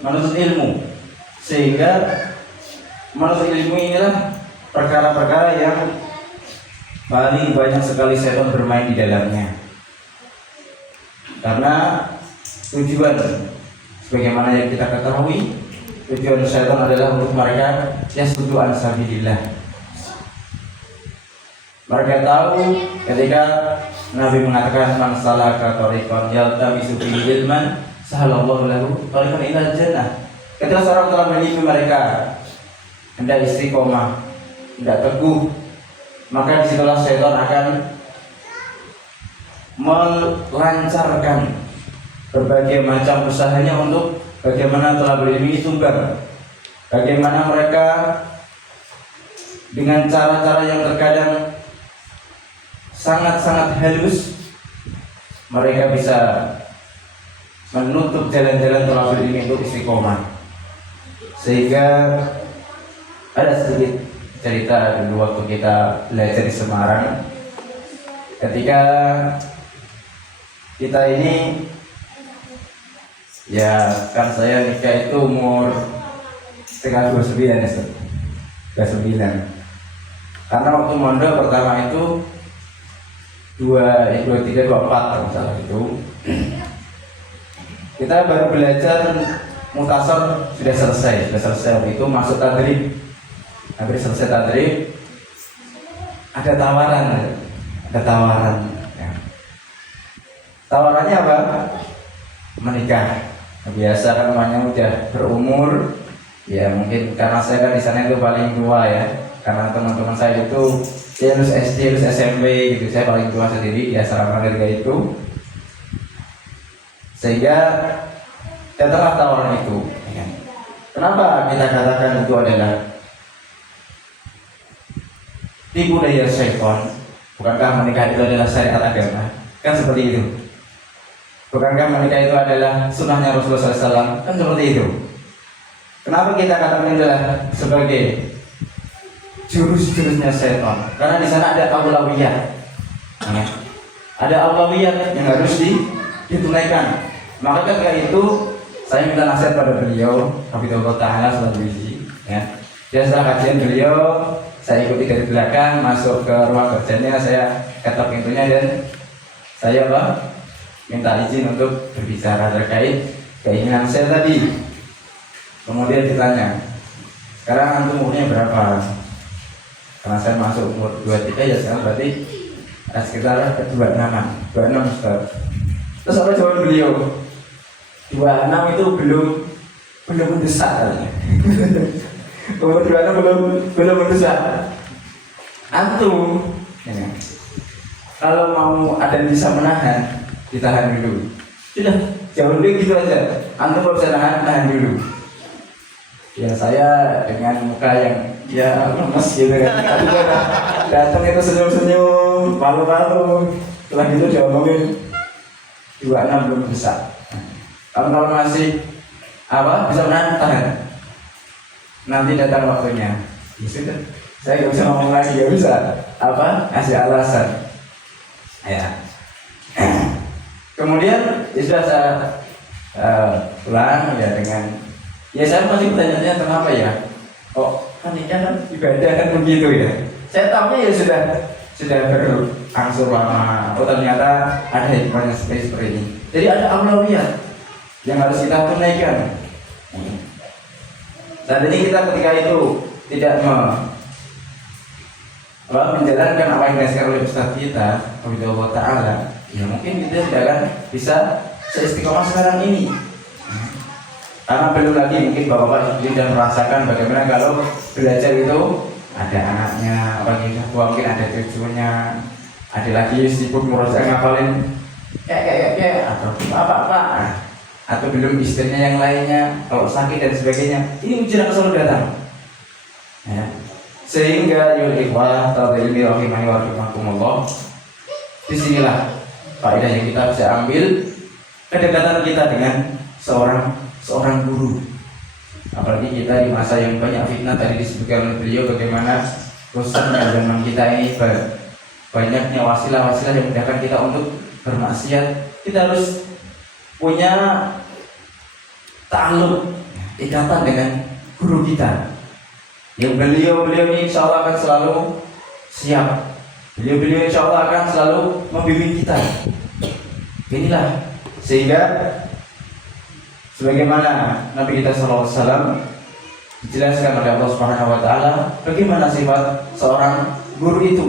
menuntut ilmu, sehingga menuntut ilmu inilah perkara-perkara yang paling banyak sekali setan bermain di dalamnya. Karena tujuan, sebagaimana yang kita ketahui, tujuan setan adalah untuk mereka yasuddu an sabilillah. Mereka tahu ketika Nabi mengatakan man salaka tariqan yaltamisu fihi ilman sahalallahu lahu tariqan ilal jannah. Ketika seorang telah meneliti mereka hendak istiqomah, hendak teguh, maka disitulah setan akan melancarkan berbagai macam usahanya untuk bagaimana telah berilmu itu tumbang. Bagaimana mereka dengan cara-cara yang terkadang sangat-sangat halus, mereka bisa menutup jalan-jalan thalabul ilmi untuk istiqomah. Sehingga ada sedikit cerita dulu waktu kita belajar di Semarang, ketika kita ini, ya kan saya nikah itu umur sekitar 29 ya, 29. Karena waktu mondok pertama itu 23, 24 kalau salah itu, kita baru belajar mutasar sudah selesai waktu itu, masuk tadrib, hampir selesai tadrib, ada tawaran ya. Tawarannya apa? Menikah. Biasa kan namanya udah berumur, ya mungkin karena saya kan di sana itu paling tua ya, karena teman-teman saya itu dia lulus SD, lulus SMP gitu, saya paling tua sendiri di asrama ketika itu. Sehingga datanglah tawaran itu. Kenapa kita katakan itu adalah tipu daya syaitan? Bukankah menikah itu adalah syariat agama? Kan seperti itu. Bukankah menikah itu adalah sunnahnya Rasulullah SAW? Kan seperti itu. Kenapa kita katakan itu adalah sebagai jurus-jurusnya setan? Karena di sana ada aulawiyah, ada aulawiyah yang harus ditunaikan. Maka ketika itu saya minta nasihat pada beliau, Hafizahullah Ta'ala Sulawesi, ya. Dia setelah kajian beliau, saya ikuti dari belakang masuk ke ruang kerjanya, saya ketok pintunya dan saya minta izin untuk berbicara terkait keinginan saya tadi. Kemudian ditanya, sekarang antum umurnya berapa? Karena saya masuk umur 23 ya, sekarang berarti sekitar 26 Ustaz. Terus apa jawaban beliau? 26 itu belum mendesak. Umur 26 belum mendesak. Antum ya, kalau mau ada yang bisa menahan, ditahan dulu. Sudah, jauh dulu gitu aja. Antum kalau bisa tahan dulu. Ya saya dengan muka yang ya lemes gitu kan. Datang itu senyum-senyum, malu-malu. Setelah gitu dia ngomongin 26 belum bisa. Kalau masih bisa menahan, tahan. Nanti datang waktunya. Ya sudah, saya nggak bisa ngomong lagi, nggak bisa. Kasih alasan. Ya. Kemudian ya sudah saya pulang ya dengan, ya saya masih bertanya-tanya kenapa ya? Kan nikah kan ibadah kan begitu ya. Saya tahunya ya sudah berangsur lama. Ternyata ada hikmahnya seperti ini. Jadi ada aulawiyah yang harus kita tunaikan. Saat ini kita ketika itu tidak menjalankan apa yang diajarkan oleh Ustaz kita, Hafizahullah Ta'ala, ya mungkin kita tidak akan bisa seistiqomah sekarang ini. Karena belum lagi mungkin bapak-bapak sudah merasakan bagaimana kalau belajar itu ada anaknya, apalagi sudah tua mungkin ada cucunya, ada lagi sibuk ngurusin ngapalin atau apa atau belum istrinya yang lainnya, kalau sakit dan sebagainya. Ini ujian yang selalu datang ya. Sehingga yul ikhwah tadil ilmi rahimani wa rahimakumullah, disinilah faedah yang kita bisa ambil, kedekatan kita dengan seorang guru. Apalagi kita di masa yang banyak fitnah, tadi disebutkan oleh beliau bagaimana rusaknya zaman kita ini, banyaknya wasilah-wasilah yang memudahkan kita untuk bermaksiat. Kita harus punya ta'alluq ikatan dengan guru kita. Yang beliau ini insya Allah akan selalu siap. Beliau insya Allah akan selalu membimbing kita. Inilah sehingga sebagaimana Nabi kita SAW dijelaskan oleh Allah Subhanahu Wa Taala bagaimana sifat seorang guru itu.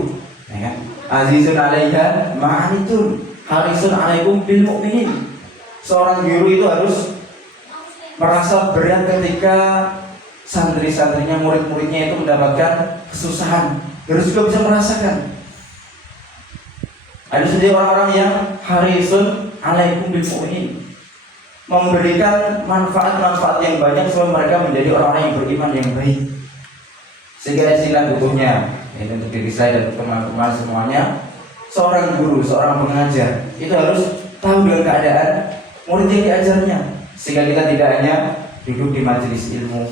Ya kan? Azizun 'alaiha ma'anitun, harisun 'alaikum bil mu'minin. Seorang guru itu harus merasa berat ketika santri-santrinya, murid-muridnya itu mendapatkan kesusahan. Harus juga bisa merasakan. Ada saja orang-orang yang harisun 'alaikum bil mu'minin, memberikan manfaat-manfaat yang banyak supaya mereka menjadi orang-orang yang beriman yang baik. Sehingga istilah butuhnya ini untuk diri saya dan teman-teman semuanya, seorang guru, seorang pengajar itu harus tahu dengan keadaan murid yang diajarnya, sehingga kita tidak hanya duduk di majelis ilmu,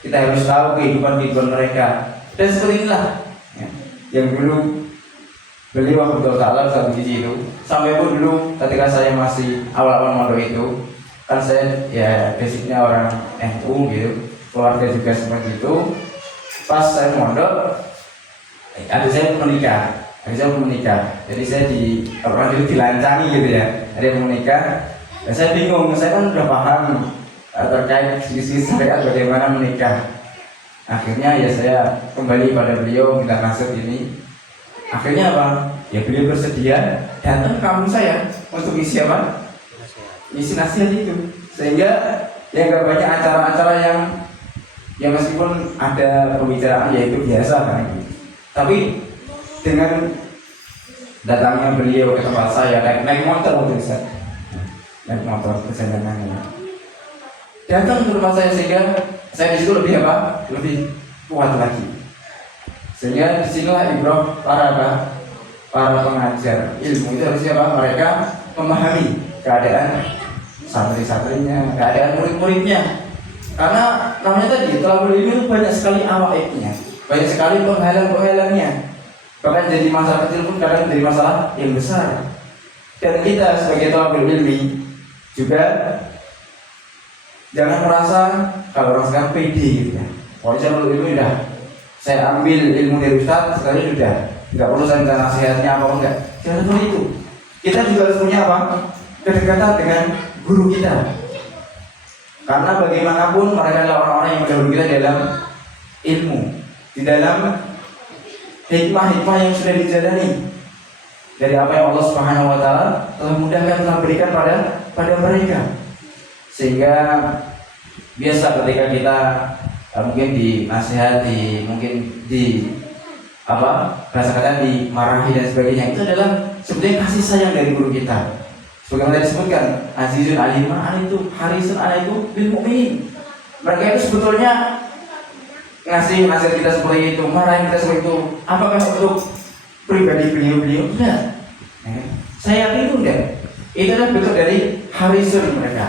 kita harus tahu kehidupan mereka. Dan seperti inilah ya, yang dulu beliau waktu Ta'ala saat itu, sampai pun dulu ketika saya masih awal-awal mondok itu, kan saya ya basicnya orang NU gitu, keluarga juga seperti itu. Pas saya mondok, adik saya menikah, jadi saya di orang itu dilancangi gitu ya, ada yang menikah. Dan saya bingung, saya kan udah paham terkait sisi syariat bagaimana menikah. Akhirnya ya saya kembali pada beliau minta nasihat ini. Akhirnya apa? Ya beliau bersedia datang ke kampung saya untuk isi apa? Isi nasihat itu. Sehingga ya gak banyak acara-acara yang ya meskipun ada pembicaraan ya itu biasa kan gitu. Tapi dengan datangnya beliau ke tempat saya naik motor waktu itu, naik motor perjalanannya datang ke rumah saya, sehingga saya di situ lebih apa? Lebih kuat lagi. Sehingga disinilah ibrah para pengajar ilmu itu harusnya apa? Mereka memahami keadaan santri-santrinya, keadaan murid-muridnya. Karena namanya tadi thalabul ilmi itu banyak sekali awaibnya, banyak sekali penghalang-penghalangnya. Bahkan jadi masalah kecil pun kadang jadi masalah yang besar. Dan kita sebagai thalabul ilmi juga jangan merasa kalau orang sekarang pede gitu ya. Kalau saya perlu ilmu udah, saya ambil ilmu dari Ustaz sekali sudah, tidak perlu saya minta nasihatnya apa enggak. Jangan seperti itu. Kita juga harus punya apa? Kedekatan dengan guru kita. Karena bagaimanapun mereka adalah orang-orang yang mendahului kita dalam ilmu, di dalam hikmah-hikmah yang sudah dijalani dari apa yang Allah Subhanahu Wa Taala telah mudahkan, telah berikan pada mereka. Sehingga biasa ketika kita mungkin dinasihati, mungkin di bahasa kata dimarahi dan sebagainya, itu adalah sebenarnya kasih sayang dari guru kita. Sebagaimana disebutkan, azizun alimah itu harisun alaikum bil mu'minin. Mereka itu sebetulnya ngasih nasihat kita seperti itu, marahin kita seperti itu, apakah untuk pribadi beliau? Enggak. Saya yakin itu enggak. Itu adalah bentuk dari harisun mereka.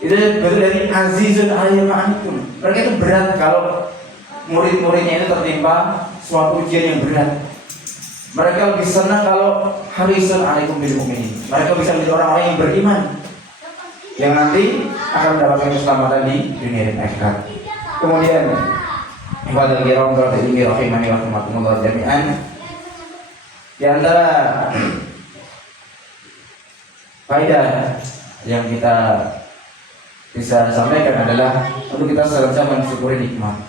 Itu bentuk dari azizun alimah. Mereka itu berat kalau murid-muridnya itu tertimpa suatu ujian yang berat. Mereka lebih senang kalau harisun alaikum bil mu'minin. Mereka bisa menjadi orang-orang yang beriman, yang nanti akan mendapatkan keselamatan di dunia dan akhirat. Kemudian ibadul kiram ini rahimani wa rahimakumullah jami'an. Di antara faedah yang kita bisa sampaikan adalah untuk kita senantiasa mensyukuri nikmat.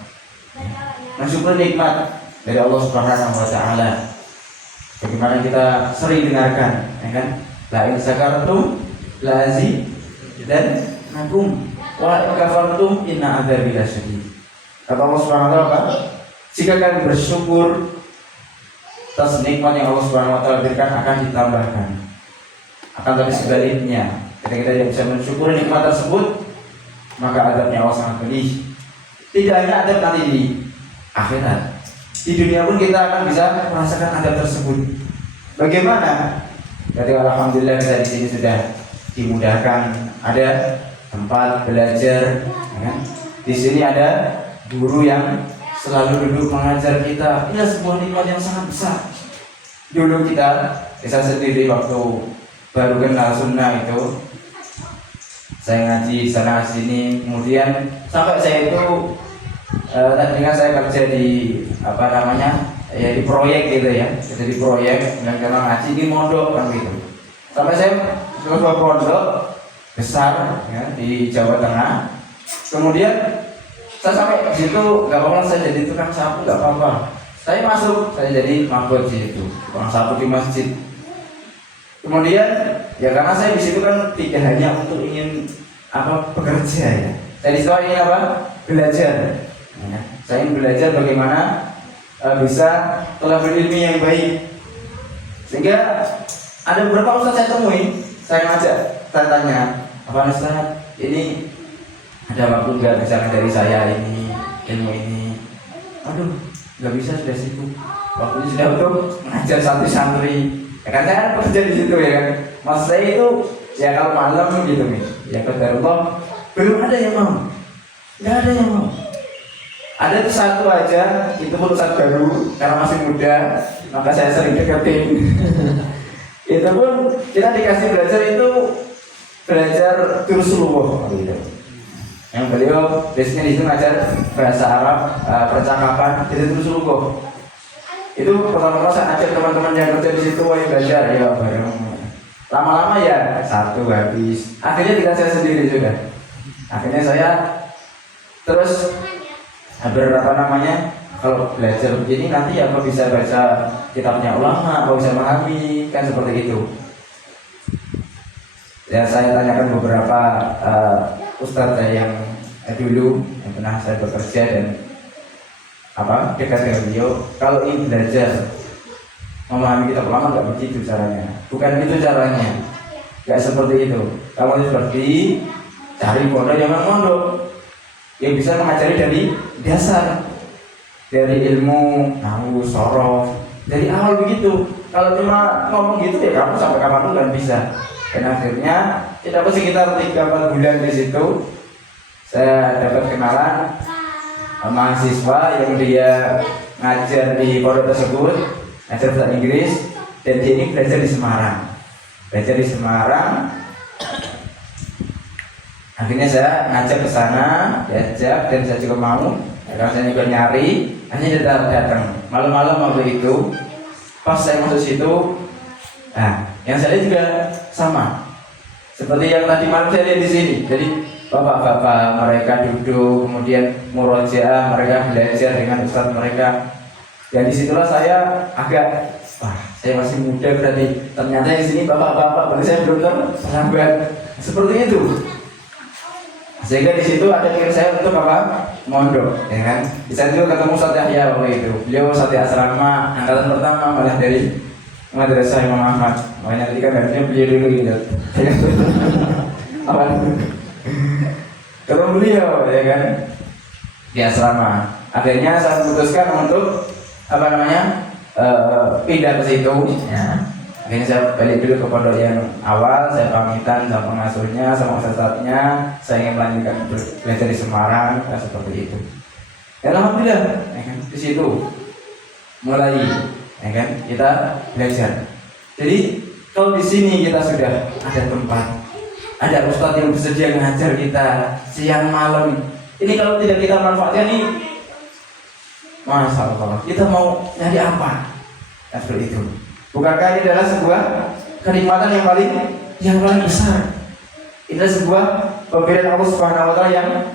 Mensyukuri nikmat dari Allah Subhanahu Wa Taala. Bagaimana kita sering dengarkan, ya kan? La in syakartum la azidannakum wa in kafartum inna adzabi lasyadid. Kata Allah Subhanahu wa taala, jika kalian bersyukur atas nikmat yang Allah Subhanahu wa taala berikan akan ditambahkan. Akan tapi sebaliknya, ketika kita tidak bisa mensyukuri nikmat tersebut, maka azabnya Allah sangat pedih. Tidak hanya adab nanti di akhirat, di dunia pun kita akan bisa merasakan adab tersebut. Bagaimana? Ketika alhamdulillah kita di sini sudah dimudahkan, ada tempat belajar, ya kan? Di sini ada guru yang selalu duduk mengajar kita. Ini sebuah nikmat yang sangat besar. Dulu kita sendiri waktu baru kenal sunnah itu, saya ngaji sana sini, kemudian sampai saya itu tadinya saya kerja di apa namanya ya di proyek gitu ya, jadi di proyek dan karena ngaji di mondok kan gitu. Sampai saya sebuah pondok besar ya, di Jawa Tengah. Kemudian saya sampai di situ nggak apa-apa, saya jadi tukang sapu nggak apa-apa. Saya masuk, saya jadi mabot di situ, tukang sapu di masjid. Kemudian ya karena saya di situ kan tidak hanya untuk ingin apa bekerja ya. Saya di situ ingin apa? Belajar. Ya. Saya ingin belajar bagaimana bisa telah berilmu yang baik. Sehingga ada beberapa ustaz saya temui, saya ngajak, saya tanya, apa ustaz, ini ada waktu nggak misalnya dari saya ini ilmu ini? Aduh, nggak bisa, sudah sibuk. Waktunya sudah untuk mengajar santri-santri. Ya kan saya kan kerja di situ ya kan. Mas saya itu ya kalau malam gitu nih, ya qadarullah belum ada yang mau, nggak ada yang mau. Ada tuh satu aja, itu pun ustaz baru karena masih muda, maka saya sering deketin. Itu pun kita dikasih belajar itu belajar Rasulullah gitu. Yang beliau biasanya di situ ngajar bahasa Arab, percakapan itu Rasulullah. Itu pertama-tama saya ajak teman-teman yang kerja di situ, ayo belajar ya bareng. Lama-lama ya satu habis. Akhirnya tinggal saya sendiri juga. Akhirnya saya terus berapa namanya kalau belajar begini nanti apa bisa baca kitabnya ulama, apa bisa memahami kan seperti itu. Ya saya tanyakan beberapa ustadz saya yang dulu yang pernah saya bekerja dan apa dekat dengan beliau, kalau ingin belajar memahami kitab ulama nggak begitu caranya, bukan itu caranya, nggak seperti itu. Kamu seperti cari pondok yang mondok yang bisa mengajari dari dasar, dari ilmu nahwu sorof dari awal begitu. Kalau cuma ngomong gitu ya kamu sampai kapan pun kan bisa. Dan akhirnya kita sekitar 3-4 bulan di situ saya dapat kenalan mahasiswa yang dia ngajar di pondok tersebut, ngajar bahasa Inggris, dan dia ini belajar di Semarang. Akhirnya saya ngajak ke sana, diajak, dan saya juga mau. Karena saya juga nyari, hanya datang malam-malam waktu itu. Pas saya masuk situ, nah, yang saya lihat juga sama seperti yang tadi malam saya lihat di sini. Jadi bapak-bapak mereka duduk, kemudian murojaah, mereka belajar dengan ustadz mereka. Dan disitulah saya agak, wah, saya masih muda berarti. Ternyata di sini bapak-bapak, berarti saya belum terlambat. Seperti itu. Sehingga di situ ada kira saya untuk apa? Mondok, ya kan? Di sana juga ketemu Ustaz Yahya waktu itu. Beliau Ustaz asrama angkatan pertama malah dari madrasah Imam Ahmad. Makanya tadi kan harusnya beliau dulu gitu. Apa? Ketemu beliau, ya kan? Di asrama. Akhirnya saya memutuskan untuk apa namanya? Pindah ke situ, ya. Akhirnya saya balik dulu ke pondok yang awal, saya pamitan sama pengasuhnya, sama ustadznya, saya ingin melanjutkan belajar di Semarang, dan seperti itu. Dan alhamdulillah, ya kan, di situ mulai, ya kan, kita belajar. Jadi kalau di sini kita sudah ada tempat, ada ustadz yang bersedia mengajar kita siang malam. Ini kalau tidak kita manfaatkan ini, masya Allah, kita mau nyari apa? Dan seperti itu. Bukankah ini adalah sebuah kenikmatan yang paling besar? Ini adalah sebuah pemberian Allah Subhanahu wa taala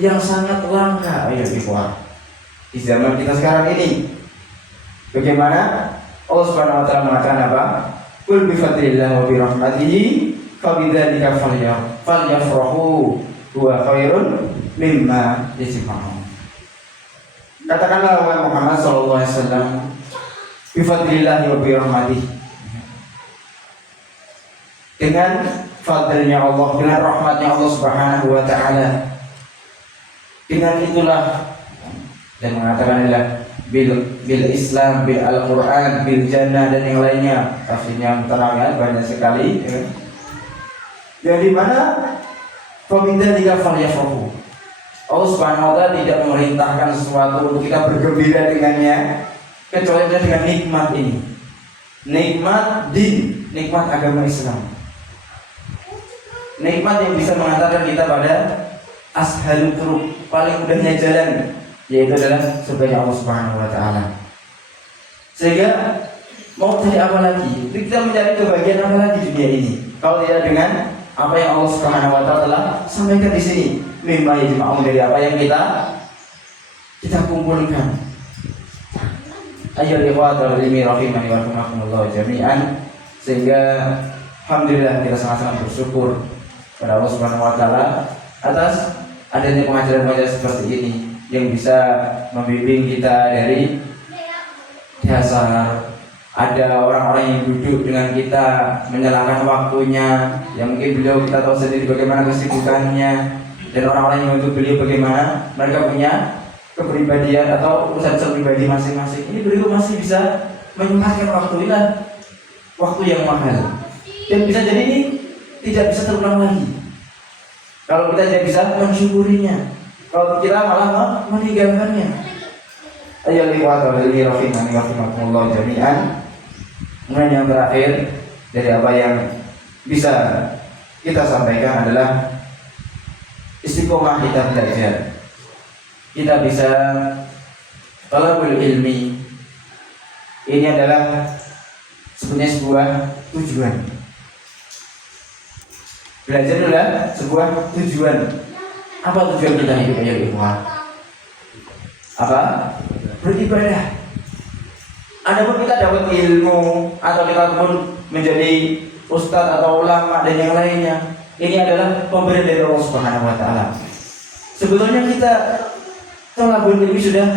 yang sangat langka ya di zaman kita sekarang ini. Bagaimana Allah Subhanahu wa taala mengatakan apa? Qul bi fadlillah wa bi rahmatihi fa bidzalika falyafrahu huwa khairun mimma yajma'un. Katakanlah wahai Muhammad sallallahu alaihi wasallam, bifadlillahi wa birahmatihi, dengan fadlnya Allah, dengan rahmatnya Allah Subhanahu wa taala, dengan itulah, dan mengatakan adalah bil Islam, bil Al-Quran, bil Jannah, dan yang lainnya. Tafsirnya mutarabiyah banyak sekali, ya. Yang dimana fabidzalika falyafrahu, Allah Subhanahu wa taala tidak memerintahkan sesuatu untuk kita bergembira dengannya kecuali dengan nikmat ini, nikmat din, nikmat agama Islam. nikmat yang bisa mengantarkan kita pada ashalul turuq, paling mudahnya jalan, yaitu adalah surga Allah Subhanahu wa taala. Sehingga mau cari apa lagi? Kita mencari kebahagiaan apa lagi di dunia ini? Kalau tidak dengan apa yang Allah Subhanahu wa taala telah sampaikan di sini, mimma yajma'u, dari apa yang kita kumpulkan. Ayyuhal ikhwatul ilmi rahimani wa rahimakumullah jami'an. Sehingga alhamdulillah kita sangat-sangat bersyukur pada Allah Subhanahu wa taala atas adanya pengajaran-pengajaran seperti ini yang bisa membimbing kita dari dasar. Ada orang-orang yang duduk dengan kita menyalahkan waktunya, yang mungkin beliau kita tahu sendiri bagaimana kesibukannya, dan orang-orang yang untuk beliau bagaimana mereka punya kepribadian atau urusan pribadi masing-masing. Ini beliau masih bisa menyempatkan waktu, inilah waktu yang mahal, dan bisa jadi ini tidak bisa terulang lagi kalau kita tidak bisa mensyukurinya, kalau kita malah meninggalkannya. Ayo lihat dari rahimani rahimakumullah jami'an. Kemudian yang terakhir dari apa yang bisa kita sampaikan adalah istiqomah kita belajar. Kita bisa talabul ilmi. Ini adalah sebenarnya sebuah tujuan. Belajar adalah sebuah tujuan. Apa tujuan kita hidup ya ikhwan? Apa? Beribadah. Adapun kita dapat ilmu atau kita pun menjadi ustadz atau ulama dan yang lainnya, ini adalah pemberian dari Allah Subhanahu wa taala. Sebetulnya kita talabul ilmi sudah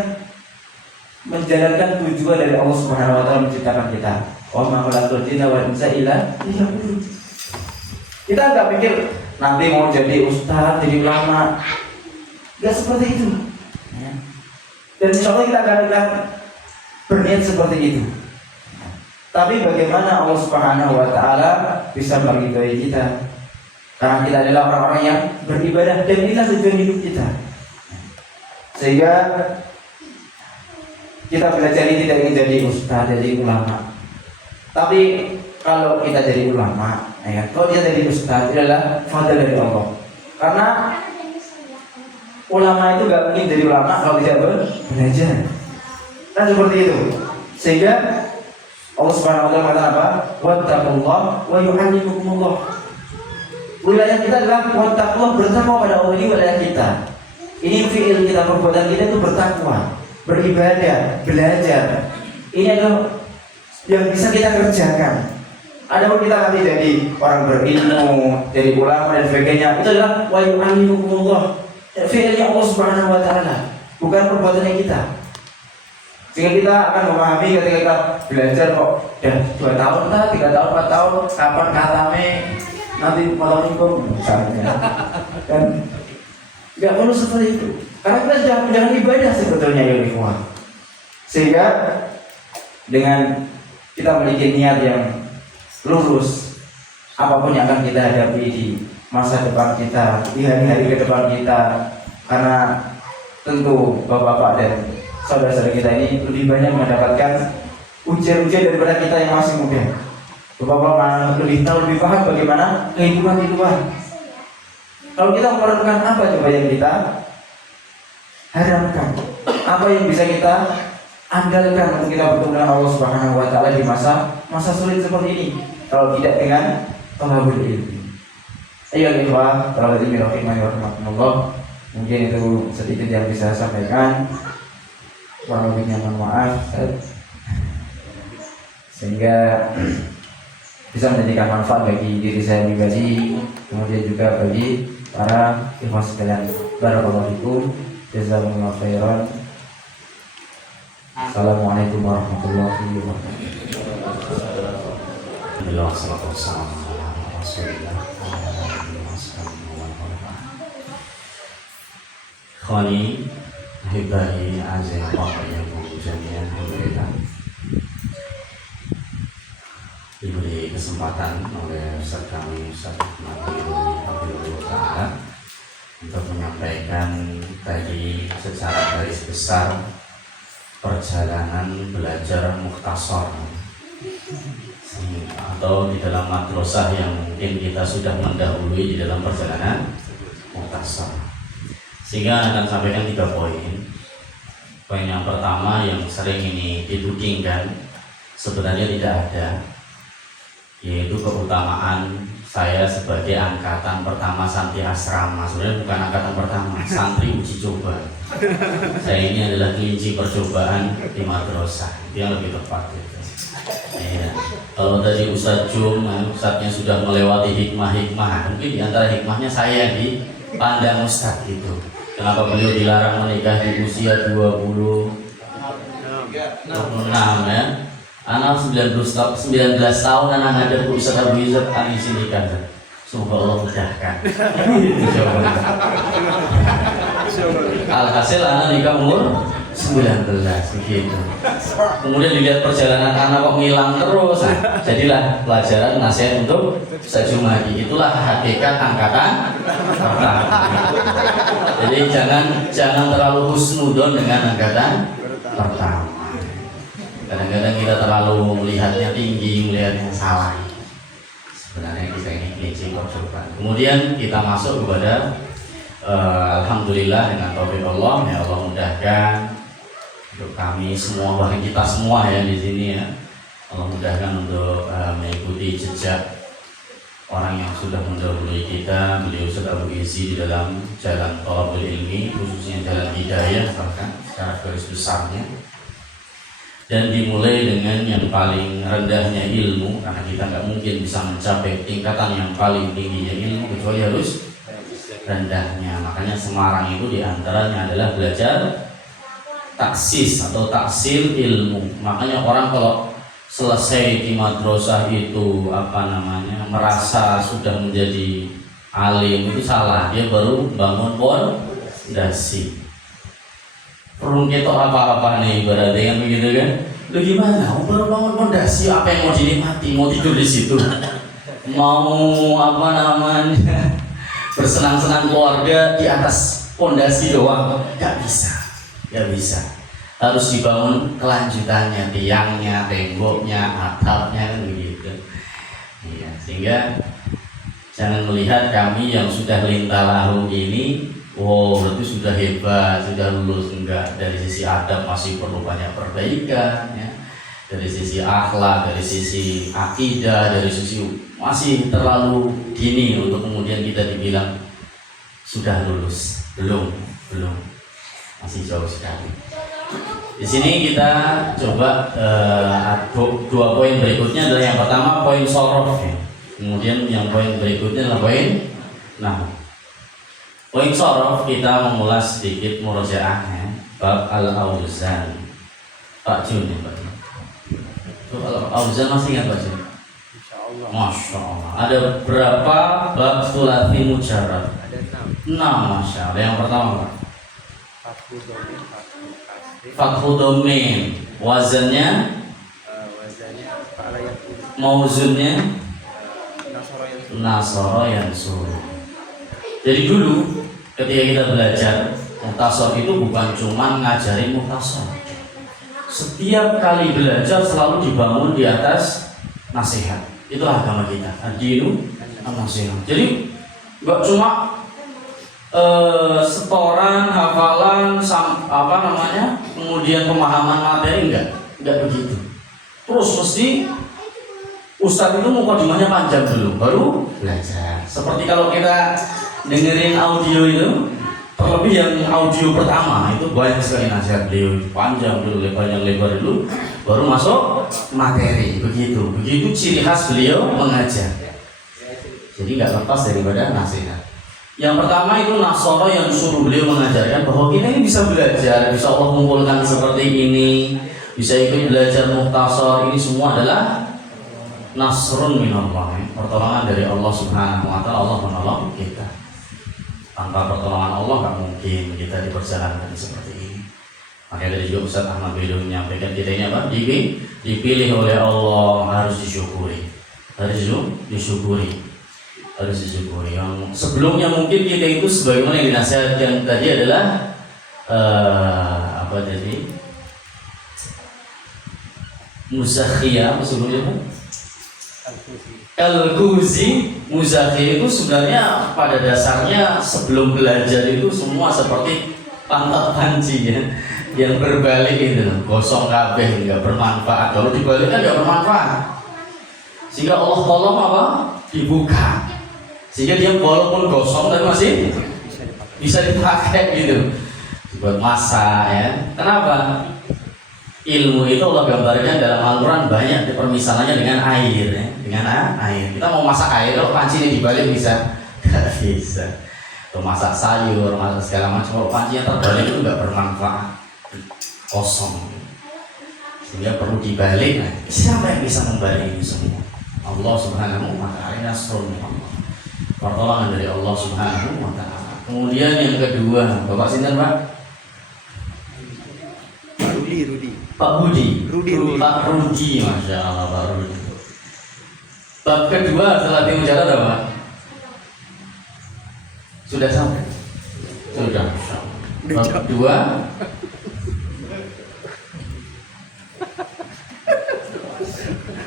menjalankan tujuan dari Allah Subhanahu wa taala menciptakan kita. Wa ma khalaqtul jinna wal insa illa liya'budun. Kita enggak pikir nanti mau jadi ustadz, jadi ulama. Enggak seperti itu. Dan insya Allah kita akan berniat seperti itu. Tapi bagaimana Allah Subhanahu wa taala bisa meridhai kita? Karena kita adalah orang-orang yang beribadah, dan inilah tujuan hidup kita. Sehingga kita belajar ini tidak ingin jadi ustaz, jadi ulama. Tapi kalau kita jadi ulama, kalau kita jadi ustaz, itu adalah fadl dari Allah. Karena ulama itu gak mungkin jadi ulama kalau tidak belajar. Nah seperti itu. Sehingga Allah Subhanahu wa taala mengatakan apa? Wattaqullah wa yu'allimukumullah. Wilayah kita adalah wattaqullah, bertakwa pada Allah. Ini wilayah kita. Ini fi'il kita, perbuatan kita itu bertakwa, beribadah, belajar. Ini adalah yang bisa kita kerjakan. Adapun kita nanti jadi orang berilmu, jadi ulama dan sebagainya, itu adalah wa yu'allimukumullah. Fi'ilnya Allah Subhanahu wa taala, bukan perbuatannya kita. Sehingga kita akan memahami ketika kita belajar kok ya 2 tahun lah, 3 tahun, 4 tahun, kapan katame nanti malam minggu misalnya. Dan enggak perlu seperti itu. Karena kita sudah menjalani ibadah sebetulnya ya ikhwan. Sehingga dengan kita memiliki niat yang lurus, apapun yang akan kita hadapi di masa depan kita, di hari-hari ke depan kita, karena tentu bapak-bapak dan saudara-saudara kita ini lebih banyak mendapatkan ujian-ujian daripada kita yang masih muda. Bapak-bapak lebih tahu, lebih paham bagaimana kehidupan. Kalau kita memerlukan apa coba yang kita harapkan, apa yang bisa kita andalkan untuk kita bertemu dengan Allah Subhanahu wa taala di masa sulit seperti ini, kalau tidak dengan talabul ilmi. Ayo ikhwah, talabul ilmi rahimani wa rahimakumullah. Mungkin itu sedikit yang bisa saya sampaikan. Kurang lebihnya mohon maaf, sehingga bisa menjadikan manfaat bagi diri saya pribadi, kemudian juga bagi para ikhwan sekalian. Barakallahu fikum, jazakumullahu khairan. Assalamualaikum warahmatullahi wabarakatuh. Khani hibahi azza wa jalla jami'an alhamdulillah. Diberi kesempatan oleh Ustaz kami Ustaz Abdul Ta'ala untuk menyampaikan tadi secara garis besar perjalanan belajar Mukhtasar atau di dalam madrasah yang mungkin kita sudah mendahului di dalam perjalanan mukhtasar. Sehingga akan sampaikan 3 poin. Poin yang pertama yang sering ini ditudingkan sebenarnya tidak ada, yaitu keutamaan saya sebagai angkatan pertama santri asrama. Sebenarnya bukan angkatan pertama, santri uji coba. Saya ini adalah kelinci percobaan di madrasah, itu yang lebih tepat gitu. Ya. Kalau tadi Ustadz Jum, Ustadznya sudah melewati hikmah-hikmah, mungkin di antara hikmahnya saya di pandang Ustadz gitu. Kenapa beliau dilarang menikah di usia 26 ya? Anak 19 tahun anak ada Ustadz Abu Izzat di sini kan. Semoga Allah mudahkan. Alhasil anak nikah umur 19 begitu. Kemudian dilihat perjalanan anak kok ngilang terus. Jadilah pelajaran nasihat untuk Ustadz Jumadi. Itulah hakikat angkatan pertama. Jadi jangan terlalu husnudon dengan angkatan pertama. Kadang-kadang kita terlalu melihatnya tinggi, melihatnya salah. Sebenarnya kita ini kelinci percobaan. Kemudian kita masuk kepada alhamdulillah dengan taufik Allah, ya Allah mudahkan untuk kami semua, bahkan kita semua ya di sini ya. Allah mudahkan untuk mengikuti jejak orang yang sudah mendahului kita. Beliau sudah berisi di dalam jalan thalabul ilmi, khususnya jalan hidayah bahkan secara garis besarnya. Dan dimulai dengan yang paling rendahnya ilmu, karena kita nggak mungkin bisa mencapai tingkatan yang paling tingginya ilmu kecuali harus rendahnya. Makanya Semarang itu diantaranya adalah belajar taksis atau taksil ilmu. Makanya orang kalau selesai di madrasah itu merasa sudah menjadi alim, itu salah. Dia baru bangun pondasi. Perlu ketok apa-apa nih ibaratnya kan begitu kan? Lu gimana? Baru bangun pondasi, apa yang mau dinikmati? Mau tidur di situ? Mau bersenang-senang keluarga di atas pondasi doang? Gak bisa. Harus dibangun kelanjutannya, tiangnya, temboknya, atapnya kan begitu. Iya, sehingga jangan melihat kami yang sudah lintalahu ini, wow, berarti sudah hebat, sudah lulus. Enggak, dari sisi adab masih perlu banyak perbaikan ya. Dari sisi akhlak, dari sisi akidah, dari sisi masih terlalu dini untuk kemudian kita dibilang sudah lulus. Belum. Masih jauh sekali. Di sini kita coba 2 poin berikutnya adalah yang pertama poin sorof ya. Kemudian yang poin berikutnya adalah poin poin sorof. Kita mengulas sedikit murojaahnya bab al-auzan. Pak Jun ya Pak. Al-auzan masih ingat Pak Jun? Masya Allah. Ada berapa bab sulasi mujarrad? Ada 6. 6 Masya Allah. Yang pertama Pak, Fathu Domin. Wazannya mauzunnya Nasara Yansur. Jadi dulu ketika kita belajar mukhtasar itu bukan cuma ngajarin mukhtasar. Setiap kali belajar selalu dibangun di atas nasihat. Itulah agama kita. Ad-dinu an-nasihat. Jadi enggak cuma setoran, hafalan, kemudian pemahaman materi, enggak begitu. Terus mesti Ustadz itu mukadimahnya panjang dulu, baru belajar. Seperti kalau kita dengerin audio itu, terlebih yang audio pertama itu banyak sekali nasihat beliau, panjang dulu, panjang lebar dulu, baru masuk materi. Begitu ciri khas beliau mengajar. Jadi nggak lepas daripada nasihat. Yang pertama itu Nasara yang suruh beliau mengajarkan bahwa kita ini bisa belajar, bisa Allah kumpulkan seperti ini, bisa ikut belajar mukhtasar. Ini semua adalah nasrun minallah, pertolongan dari Allah Subhanahu wa ta'ala. Allah menolong kita. Tanpa pertolongan Allah nggak mungkin kita diperjalankan seperti ini. Makanya dari juga Ustaz Ahmad Beliau menyampaikan kita ini apa? Dipilih oleh Allah, harus disyukuri. Yang sebelumnya mungkin kita itu sebagaimana yang dinasihatkan tadi adalah muzakhiyah, sebelumnya Al-Ghuzi, Muzakir itu sebenarnya pada dasarnya sebelum belajar itu semua seperti pantat panci ya, yang berbalik itu gosong kabeh, nggak bermanfaat. Kalau dibalik kan nggak bermanfaat. Sehingga Allah tolong apa? Dibuka. Sehingga dia walaupun gosong tapi masih bisa dipakai gitu buat masak ya. Kenapa? Ilmu itu Allah gambarkan dalam Al-Quran banyak permisalannya dengan air ya. Dengan air. Kita mau masak air, kalau panci ini dibalik bisa? Gak bisa. Atau masak sayur, masak segala macam, kalau pancinya terbalik itu nggak bermanfaat, kosong. Sehingga perlu dibalik. Nah, siapa yang bisa membalik ini semua? Allah Subhanahu wa ta'ala. Pertolongan dari Allah Subhanahu wa ta'ala. Kemudian yang kedua, Bapak sinten Pak? Pak Budi. Pak Rudi, Masya Allah Pak Rudi. Bab kedua setelah tim jalan apa? Sudah sampai? Sudah. Bab kedua.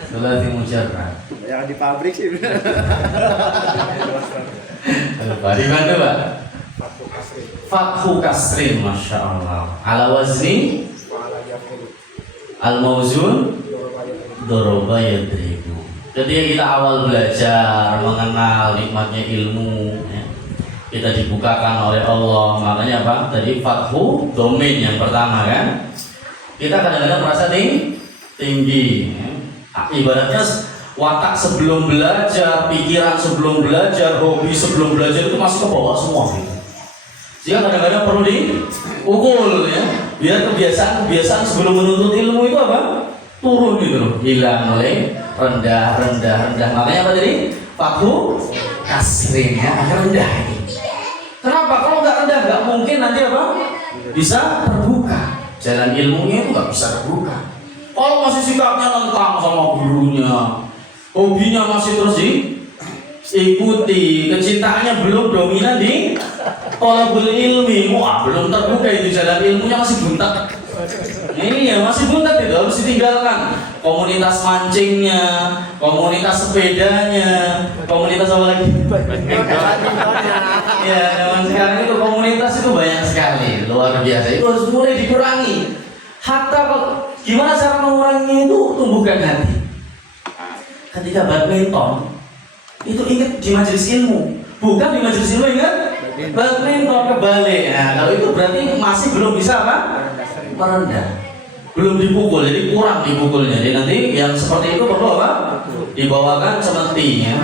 Setelah tim jalan. Yang di pabrik sih. Di mana Pak? Fathu Kasrin, Masya Allah. Ala wazni Al-Mauzun Doroba Yadribu. Ketika kita awal belajar mengenal nikmatnya ilmu ya, kita dibukakan oleh Allah. Makanya apa? Tadi Fathu domain yang pertama kan. Kita kadang-kadang merasa tinggi ya. Ibaratnya watak sebelum belajar, pikiran sebelum belajar, hobi sebelum belajar itu masih ke bawah semua gitu. Sehingga kadang-kadang perlu diukur ya, biar kebiasaan sebelum menuntut ilmu itu apa? Turun gitu loh, hilang mulai rendah. Makanya apa tadi? Fathu Kasrin ya, akan rendah ini. Kenapa? Kalau nggak rendah nggak mungkin nanti apa? Bisa terbuka. Jalan ilmunya itu nggak bisa terbuka. Kalau masih sikapnya tentang sama gurunya, hobinya masih terus diikuti, kecintaannya belum dominan di thalabul ilmi, wah belum terbuka itu jalan ilmunya masih buntat. Iya masih buntat itu harus ditinggalkan. Komunitas mancingnya, komunitas sepedanya, komunitas apa lagi? Ya zaman sekarang itu komunitas itu banyak sekali, luar biasa. Itu harus mulai dikurangi. Hatta gimana cara menguranginya itu tumbuhkan hati. Ketika badminton itu ingat di majelis ilmu, bukan di majelis ilmu ingat badminton kebalik. Nah, kalau itu berarti masih belum bisa apa? Merendah, belum dipukul, jadi kurang dipukulnya. Jadi nanti yang seperti itu perlu apa? Dibawakan sementi ya.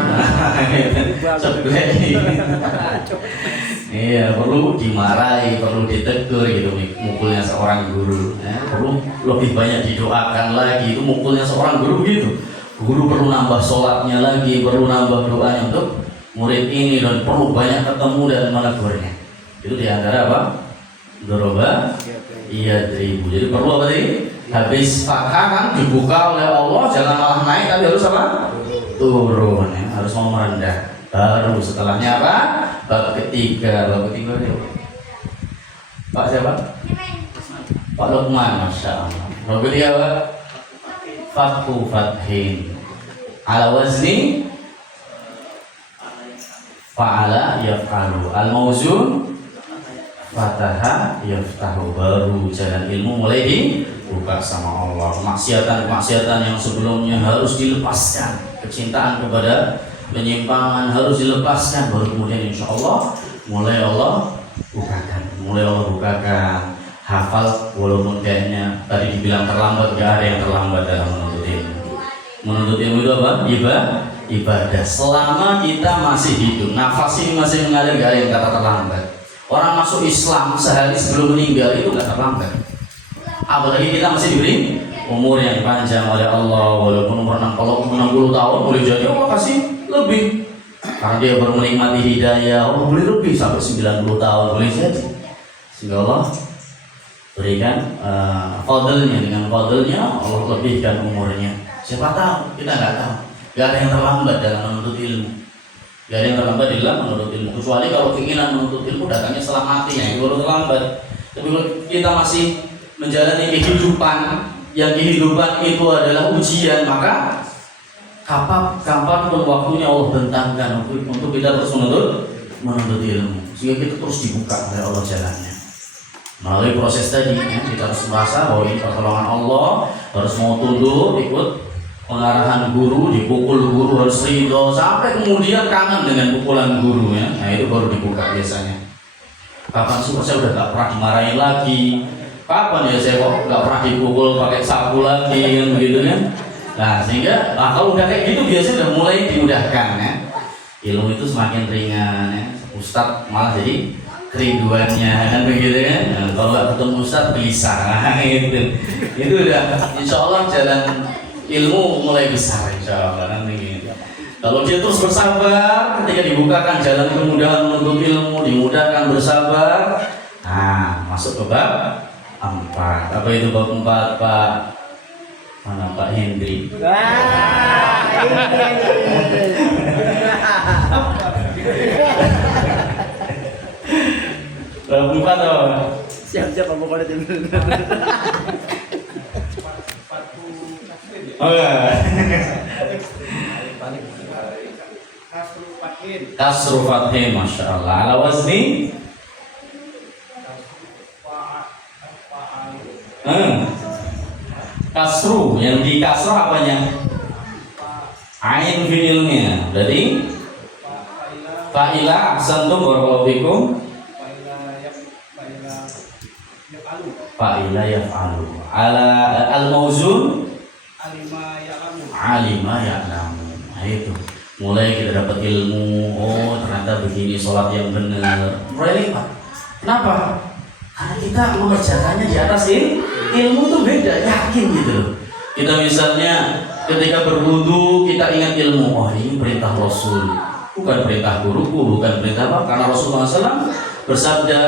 Iya, perlu dimarahi, perlu ditegur gitu mukulnya seorang guru ya. Perlu lebih banyak didoakan lagi, itu mukulnya seorang guru begitu. Guru perlu nambah sholatnya lagi, perlu nambah doanya untuk murid ini, dan perlu banyak ketemu dan menegurnya. Itu diantara apa? Doroba Yadribu. Jadi perlu apa tadi? Habis fathah kan dibuka oleh Allah, jangan malah naik tapi harus apa? Turun ya, harus mau merendah. Baru setelahnya apa? Bab ketiga itu Pak siapa? Pak Luqman, Masya Allah. Bab ketiga apa? Fathu Fathin ala wazni fa'ala yaf'alu al-mauzun fataha yaftahu. Baru jalan ilmu mulai dibuka sama Allah. Maksiatan yang sebelumnya harus dilepaskan, kecintaan kepada penyimpangan harus dilepaskan, baru kemudian insya Allah mulai Allah bukakan. Hafal walaupun kayaknya tadi dibilang terlambat, gak ada yang terlambat dalam menuntut ilmu. Menuntut ilmu itu apa? Ibadah. Selama kita masih hidup, nafas ini masih mengalir, gak ada yang kata terlambat. Orang masuk Islam sehari sebelum meninggal itu gak terlambat. Apalagi kita masih diberi umur yang panjang oleh Allah, walaupun umur 60 tahun boleh jadi Allah kasih lebih karena dia baru menikmati hidayah. Allah boleh lebih sampai 90 tahun boleh jadi, sehingga Allah berikan fadlnya. Dengan fadlnya Allah lebihkan umurnya. Siapa tahu, kita nggak tahu. Gak ada yang terlambat dalam menuntut ilmu. Gak ada yang terlambat dalam menuntut ilmu, kecuali kalau keinginan menuntut ilmu datangnya setelah mati, yang itu baru terlambat. Tapi kalau kita masih menjalani kehidupan yang kehidupan itu adalah ujian, maka kapan pun waktunya Allah bentangkan untuk kita terus menuntut ilmu, sehingga kita terus dibuka oleh Allah jalannya melalui proses tadi ya. Kita harus merasa bahwa ini pertolongan Allah, harus mau tunduk ikut pengarahan guru, dipukul guru harus ridho, sampai kemudian kangen dengan pukulan guru ya. Nah itu baru dibuka biasanya. Kapan saya udah gak pernah dimarahin lagi, kapan ya saya kok gak pernah dipukul pakai sapu lagi kan begitu kan. Nah sehingga kalau udah kayak gitu biasanya udah mulai dimudahkan ya. Ilmu itu semakin ringan ya. Ustadz malah jadi kerinduannya kan begitu kan. Nah, kalau nggak ketemu Ustadz bisa gitu. Itu udah insya Allah jalan ilmu mulai besar insya Allah kan begitu. Kalau dia terus bersabar, ketika dibukakan jalan kemudahan menuntut ilmu, dimudahkan bersabar. Nah masuk ke bab 4. Apa itu bab 4 Pak? Mana Pak Hendri? Bab 4 oh. Siap-siap apa kau ada Oh ya. Kasru fathin, masya Allah. Ala wazni kasru, yang di kasru apanya? Ain fiilnya. Jadi fa'ila ahsantum barakallahu fikum. Fa'ila yaf'alu. Ala al-mauzun alima ya'lamu. Nah itu. Mulai kita dapat ilmu, oh ternyata begini sholat yang benar. Mulai lipat. Kenapa? Karena kita mengerjakannya di atas ilmu tuh beda, yakin gitu. Kita misalnya ketika berwudu kita ingat ilmu, oh ini perintah Rasul, bukan perintah guruku, bukan perintah apa? Karena Rasulullah SAW bersabda,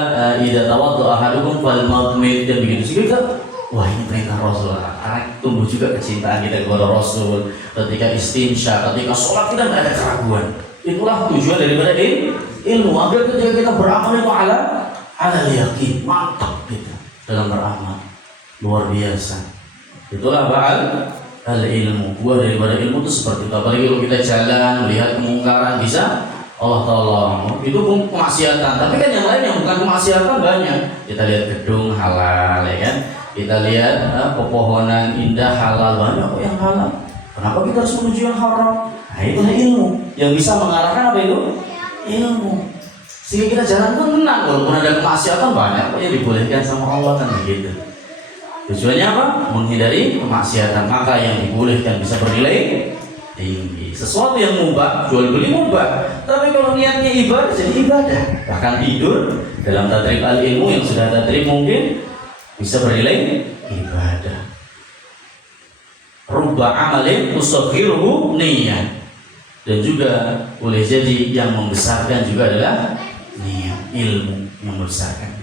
idza tawadda ahadukum falyaghmid, dan begitu sih kita. Wah ini perintah Rasul, karena tumbuh juga kecintaan kita kepada Rasul. Ketika istinsya, ketika sholat kita tidak ada keraguan. Itulah tujuan daripada ilmu, agar ketika kita beramal itu ala yakin, mantap gitu dalam beramal, luar biasa. Itulah al ilmu. Buah daripada ilmu itu seperti itu. Apalagi kalau kita jalan melihat kemungkaran bisa Allah tolong. Itu pun kemaksiatan. Tapi kan yang lain yang bukan kemaksiatan banyak. Kita lihat gedung halal, ya kan? Kita lihat pepohonan indah halal, banyak kok yang halal. Kenapa kita harus menuju yang haram? Nah itulah ilmu yang bisa mengarahkan apa itu? Ilmu. Sehingga kita jalan pun tenang, walaupun ada kemaksiatan banyak kok yang dibolehkan sama Allah kan begitu. Tujuannya apa? Menghindari kemaksiatan. Maka yang dibolehkan bisa bernilai tinggi. Sesuatu yang mubah, jual beli mubah. Tapi kalau niatnya ibadah jadi ibadah. Bahkan tidur dalam tadrib al ilmu yang sudah tadrib mungkin bisa bernilai ibadah. Rubba amalin tusaghiruhu niyyah. Dan juga boleh jadi yang membesarkan juga adalah niat, ilmu yang membesarkan.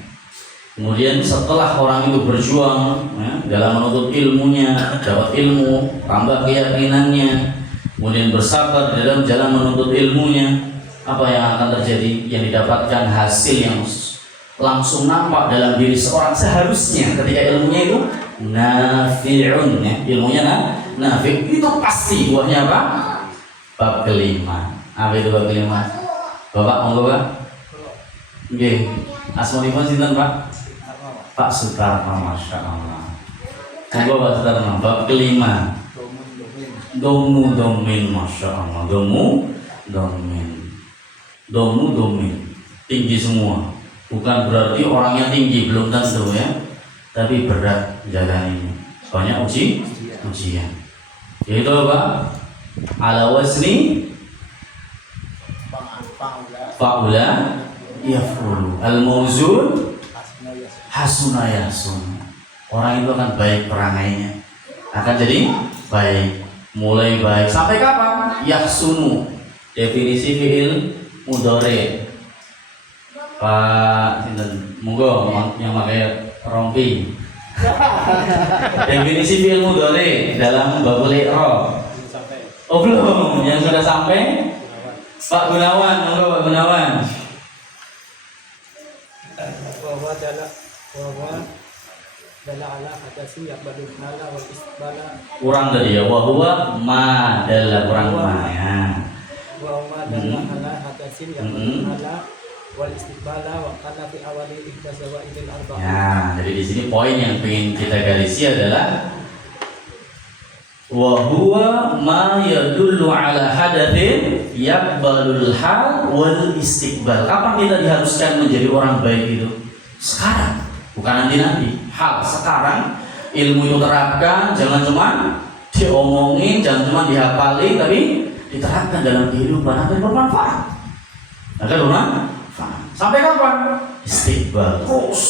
Kemudian setelah orang itu berjuang ya, dalam menuntut ilmunya, dapat ilmu, tambah keyakinannya, kemudian bersabar dalam jalan menuntut ilmunya, apa yang akan terjadi? Yang didapatkan hasil yang langsung nampak dalam diri seorang seharusnya ketika ilmunya itu nafi'un ya, ilmunya nafi', itu pasti buahnya apa? Bab kelima. Apa itu bab kelima? Bapak monggo Pak. Nggih. Asmanipun sinten Pak? Pak Sutarno, masya Allah. Monggo Pak Sutarno. Bab kelima. Domin, masya Allah. Domin. Tinggi semua. Bukan berarti orangnya tinggi, belum tentu ya. Tapi berat jalan ini. Banyak ujian. Yaitu apa? Ala wasni fa'ula yaf'ulu. Al-mawzun hasuna yasun. Orang itu akan baik perangainya, akan jadi baik, mulai baik. Sampai kapan? Yahsunu. Definisi fi'il mudhari. Pak monggo yang pakai rompi. Definisi fi'il mudhari dalam babul i'rab. Oh belum, yang sudah sampai Pak Gunawan, monggo Pak Gunawan. dalla ala hadasi yaqbalul hala wal istiqbala kurang tadi ya, wa huwa ma dalla kurang ma ya. wa ma dalla ala hadasin yaqbalul hala wal istiqbala wa kana fi awali ihdas zawaidil arba'a. Ya, jadi di sini poin yang ingin kita garisi adalah wa huwa ma yadullu ala hadatsin yaqbalul hal wal istiqbal. Kapan kita diharuskan menjadi orang baik itu? Sekarang, bukan nanti. Hal sekarang, ilmu itu terapkan, jangan cuma diomongin, jangan cuma dihafali, tapi diterapkan dalam kehidupan agar bermanfaat. Agar bermanfaat. Sampai kapan? Istiqbal terus.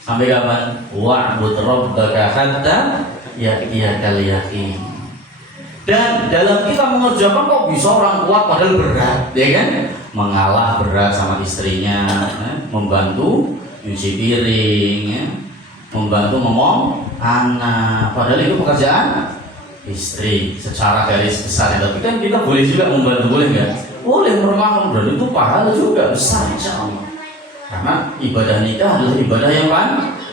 Sampai kapan? Wa'bud rabbaka hatta ya'tiyakal yaqin. Dan dalam kita mengerjakan kok bisa orang kuat padahal berat, ya kan? Mengalah berat sama istrinya, membantu nyuci piring, ya? Membantu ngomong anak, padahal itu pekerjaan istri secara garis besar. Tapi kan kita boleh juga membantu, boleh nggak? Boleh, merupakan berarti itu pahala juga besar insya Allah. Karena ibadah nikah adalah ibadah yang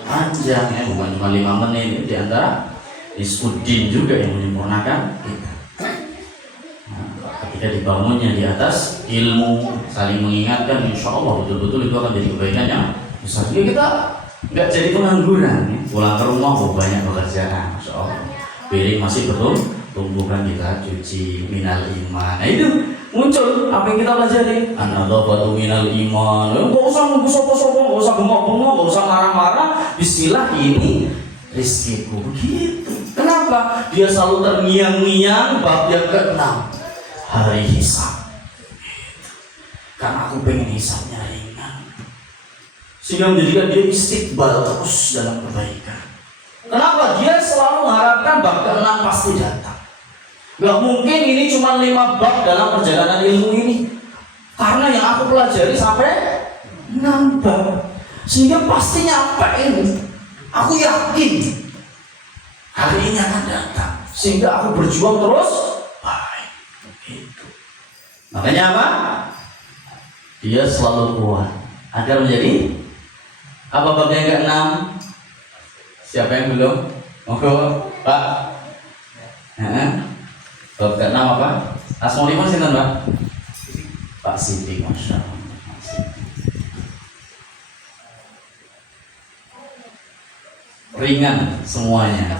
panjang, ya, bukan cuma 5 menit. Di antara Nisfuddin juga yang menyempurnakan kita. Nah, ketika dibangunnya di atas ilmu, saling mengingatkan, insya Allah betul-betul itu akan jadi kebaikan yang besar. Jadi kita nggak jadi pengangguran, ya. Pulang ke rumah banyak pekerjaan, insya Allah. Piring masih betul, tumbuhkan kita cuci minal iman. Nah itu muncul apa yang kita pelajari. An-nadhafatu minal iman. Nggak usah nunggu sopo-sopo, nggak usah bengok-bengok, nggak usah marah-marah. Bismillah, ini rizkiku. Begitu. Kenapa? Dia selalu terngiang-ngiang bab yang ke-6, hari hisab. Karena aku pengen hisabnya ringan, sehingga menjadikan dia istiqbal terus dalam kebaikan. Kenapa? Dia selalu mengharapkan bab ke-6 pasti datang. Gak mungkin ini cuma 5 bab dalam perjalanan ilmu ini, karena yang aku pelajari sampai 6 bab, sehingga pasti nyampe ini. Aku yakin hari ini akan datang, sehingga aku berjuang terus baik. Gitu. Makanya apa? Dia selalu kuat agar menjadi apa bab yang ke-6? Siapa yang belum? Monggo, Pak. Bab ke-6 apa? Asmaul sinten, Pak? Pak Sidik, Masya Allah. Ringan semuanya.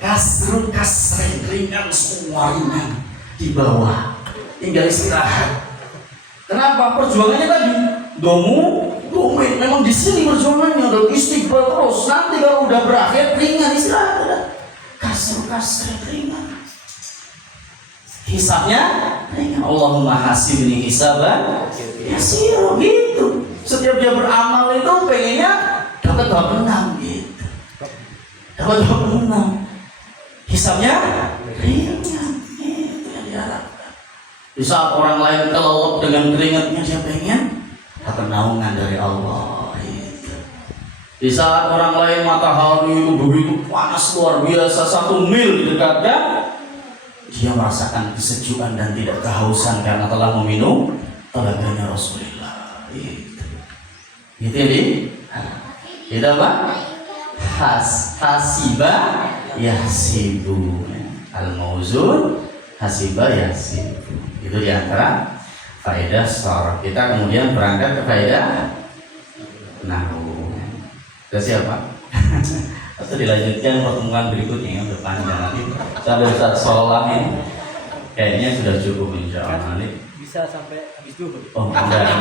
Kasrun kasrin, ringan semua, ringan di bawah. Tinggal istirahat. Kenapa? Perjuangannya tadi domin. Memang di sini perjuangannya udah istiqbal terus. Nanti kalau udah berakhir ringan, istirahat. Kasrun kasrin, ringan. Hisabnya ringan. Allahumma hasibni hisaban yasir, gitu. Setiap dia beramal itu pengennya dapat 26 gitu. Dapat 26. Hisabnya ringan. Itu yang diharapkan. Di saat orang lain kelelep dengan keringatnya, dia pengen dapat naungan dari Allah. Gitu. Di saat orang lain matahari itu begitu panas luar biasa, 1 mil di dekatnya, dia merasakan kesejukan dan tidak kehausan karena telah meminum telaganya Rasulullah. Gitu. Gitu ya, Di? Gitu apa? Hasiba yahsibu, al-mauzun hasiba yahsibu. Itu diantara faedah sharh. Kita kemudian berangkat ke faedah nahwu. Sudah siapa? Atau dilanjutkan pertemuan berikutnya yang depan nanti sampai Ustaz Solah ini kayaknya sudah cukup insya Allah nanti. Bisa sampai habis dulu. Oh enggak.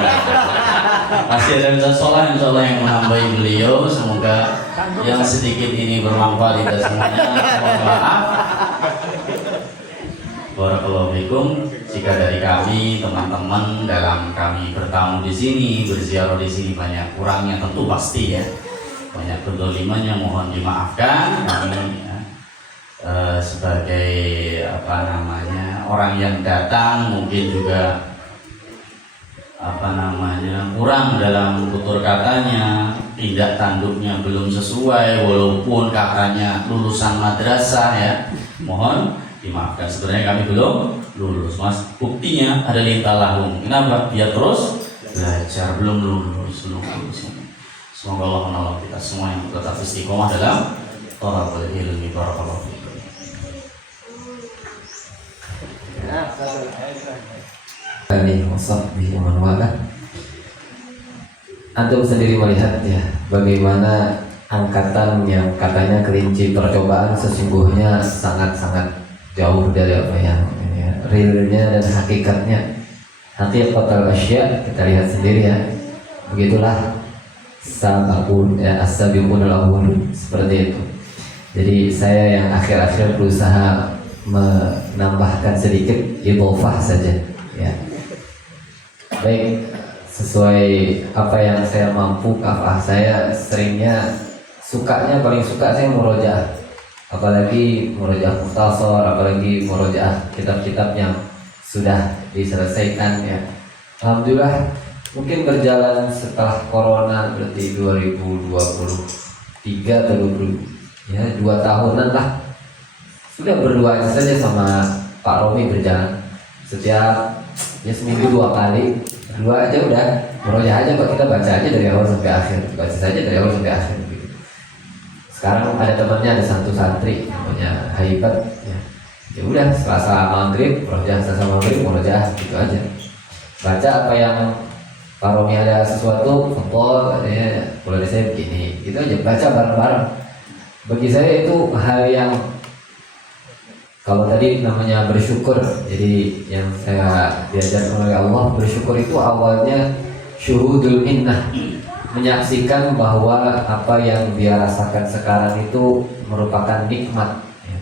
Masih ada Ustaz Solah insya Allah yang menambahi beliau. Semoga yang sedikit ini bermanfaat kita semuanya. Mohon maaf. Barakallahu fikum. Jika dari kami teman-teman dalam kami bertamu di sini, berziarah di sini banyak kurangnya, tentu pasti ya. Banyak kedolimannya, mohon dimaafkan. Kami ya, sebagai orang yang datang mungkin juga kurang dalam tutur katanya, tidak tanduknya belum sesuai walaupun katanya lulusan madrasah ya, mohon dimaafkan. Sebenarnya kami belum lulus, Mas. Buktinya ada lintah lahum. Kenapa? Biar terus belajar, belum lulus. Semoga Allah menolong kita semua yang tetap istiqomah dalam thalabul ilmi. Barakallahu fikum. Alihi wasahbihi wa man wala. Antum sendiri melihat ya bagaimana angkatan yang katanya kelinci percobaan sesungguhnya sangat-sangat jauh dari apa yang ya, realnya dan hakikatnya. Hakikatul asya kita lihat sendiri ya. Begitulah sabaqun ya as-sabiqun al-awwalun, seperti itu. Jadi saya yang akhir-akhir berusaha menambahkan sedikit idhofah saja ya. Baik, sesuai apa yang saya mampu, kafah saya seringnya paling suka saya murojaah, apalagi murojaah mukhtasar, apalagi murojaah kitab-kitab yang sudah diselesaikan ya. Alhamdulillah mungkin berjalan setelah corona berarti 2023 atau 20 ya 2 tahunan lah. Sudah berdua saja sama Pak Romi berjalan setiap ya seminggu 2 kali. Berdua aja udah meroja aja kok, kita baca aja dari awal sampai akhir, baca saja dari awal sampai akhir gitu. Sekarang ada temannya, ada satu santri namanya Haibat ya udah Selasa maghrib meroja, Selasa maghrib meroja gitu aja, baca apa yang Pak Romi ada sesuatu foto ya, kalau ada saya begini gitu aja, baca bareng-bareng. Bagi saya itu hal yang kalau tadi namanya bersyukur, jadi yang saya diajarkan oleh Allah, bersyukur itu awalnya syuhudul minnah, menyaksikan bahwa apa yang dia rasakan sekarang itu merupakan nikmat ya.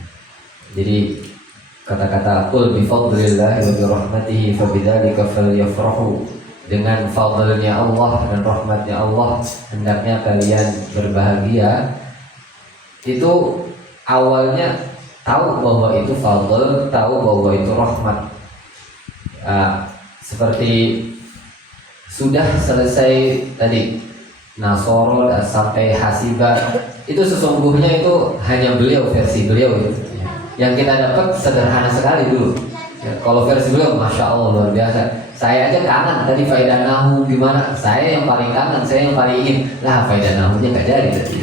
Jadi kata-kata qul bi fadlillah wa bi rahmatihi fa bidzalika falyafrahu, dengan fadlnya Allah dan rahmatnya Allah hendaknya kalian berbahagia. Itu awalnya tahu bahwa itu fadl, tahu bahwa itu rahmat. Seperti sudah selesai tadi Nasoro sampai Hasibah, itu sesungguhnya itu hanya beliau, versi beliau itu. Yang kita dapat sederhana sekali dulu ya, kalau versi beliau Masya Allah luar biasa. Saya aja kangen tadi faedah nahu gimana, saya yang paling kangen, saya yang paling ingin lah faedah nahunya gak jadi tadi.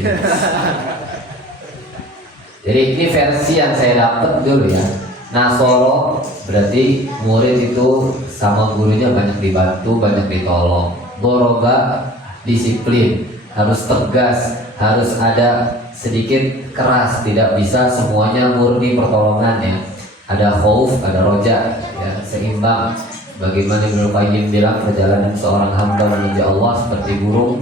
Jadi ini versi yang saya dapat dulu ya. Nasoro berarti murid itu sama gurunya banyak dibantu, banyak ditolong. Doroba disiplin, harus tegas, harus ada sedikit keras, tidak bisa semuanya murni pertolongan ya. Ada khauf, ada roja ya, seimbang. Bagaimana Ibnu Qayyim bilang perjalanan seorang hamba menuju Allah seperti burung,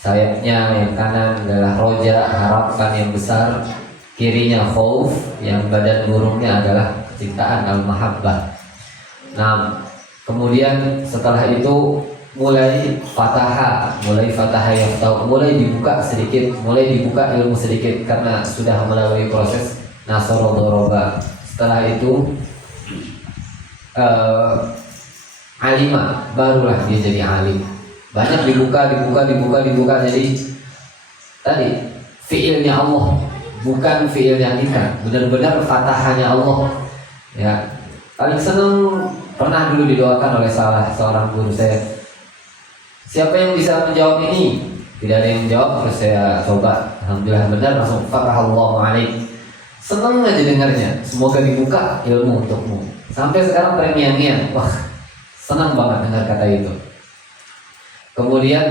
sayapnya yang kanan adalah roja, harapan yang besar, kirinya khauf, yang badan burungnya adalah kecintaan al-mahabbah. Nah, kemudian setelah itu mulai fatahah yang tahu, mulai dibuka sedikit, mulai dibuka ilmu sedikit karena sudah melalui proses nasoro doroba. Setelah itu alimah, barulah dia jadi alim. Banyak dibuka jadi tadi fiilnya Allah, bukan fiilnya kita, benar-benar fatahahnya Allah ya. Paling senang pernah dulu didoakan oleh salah seorang guru saya, siapa yang bisa menjawab ini? Tidak ada yang menjawab, terus saya coba, alhamdulillah benar, langsung fatahallahu alaik. Senang aja dengarnya, semoga dibuka ilmu untukmu. Sampai sekarang terngiang-ngiang, wah senang banget dengar kata itu. Kemudian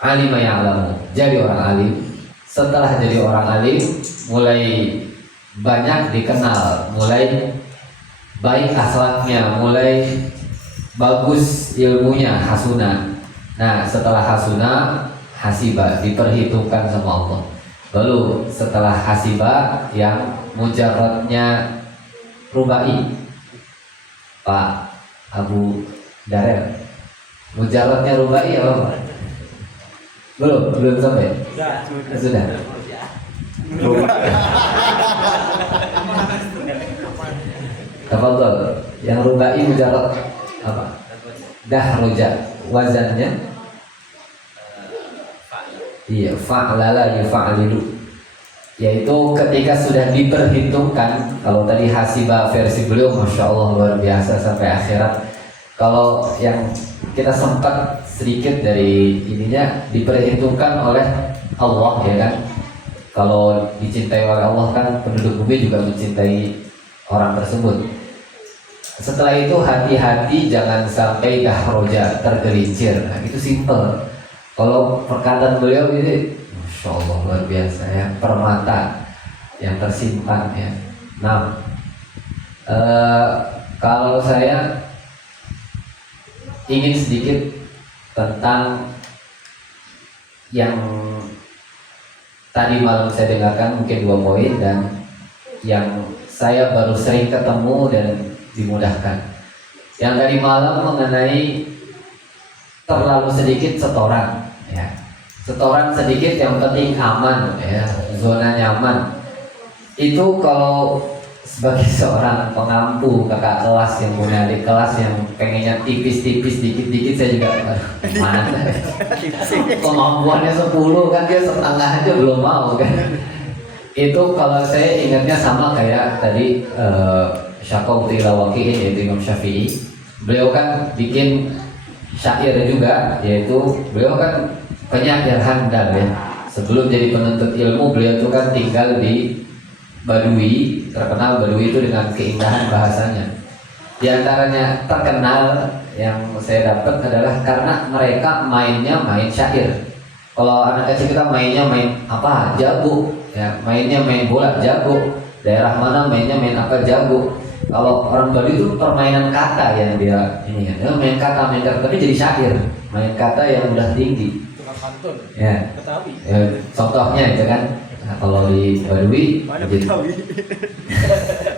alimah ya'lamu, jadi orang alim. Setelah jadi orang alim, mulai banyak dikenal, mulai baik akhlaknya, mulai bagus ilmunya, hasuna. Nah, setelah hasuna, hasibah, diperhitungkan sama Allah. Lalu setelah hasibah yang mujarradnya rubai, Pak Abu Darel, mujarradnya rubai apa? Belum sampai? Sudah. Tafadhol. Yang rubai mujarrad apa? Dahroja, wazannya iya, fa'lala yufa'lilu, yaitu ketika sudah diperhitungkan. Kalau tadi hasibah versi beliau Masya Allah luar biasa sampai akhirat. Kalau yang kita sempat sedikit dari ininya diperhitungkan oleh Allah ya kan. Kalau dicintai oleh Allah kan penduduk bumi juga mencintai orang tersebut. Setelah itu hati-hati jangan sampai dahroja, tergelincir. Nah, itu simple. Kalau perkataan beliau ini Masya Allah luar biasa ya, permata yang tersimpan ya. Nah, kalau saya ingin sedikit tentang yang tadi malam saya dengarkan, mungkin 2 poin, dan yang saya baru sering ketemu dan dimudahkan. Yang tadi malam mengenai terlalu sedikit setoran ya. Setoran sedikit yang penting aman ya, zona nyaman. Itu kalau sebagai seorang pengampu kakak kelas yang punya adik kelas yang pengennya tipis-tipis dikit-dikit, saya juga mana kemampuannya 10 kan, dia setengah aja belum mau kan. Itu kalau saya ingatnya sama kayak tadi Syakauti Lawakiin, yaitu Imam Syafi'i. Beliau kan bikin syair juga, yaitu beliau kan penyair handal ya. Sebelum jadi penuntut ilmu, beliau itu kan tinggal di Badui, terkenal Badui itu dengan keindahan bahasanya. Di antaranya terkenal yang saya dapat adalah karena mereka mainnya main syair. Kalau anak kecil kita mainnya main apa? Jago ya, mainnya main bola jago. Daerah mana mainnya main apa jago. Kalau orang Bali itu permainan kata yang dia ini kan, dia main kata tapi jadi syair, main kata yang udah tinggi. Tukang pantun. Ya. Betawi. Ya, contohnya itu kan. Nah, kalau di Badui, Mana jadi Betawi?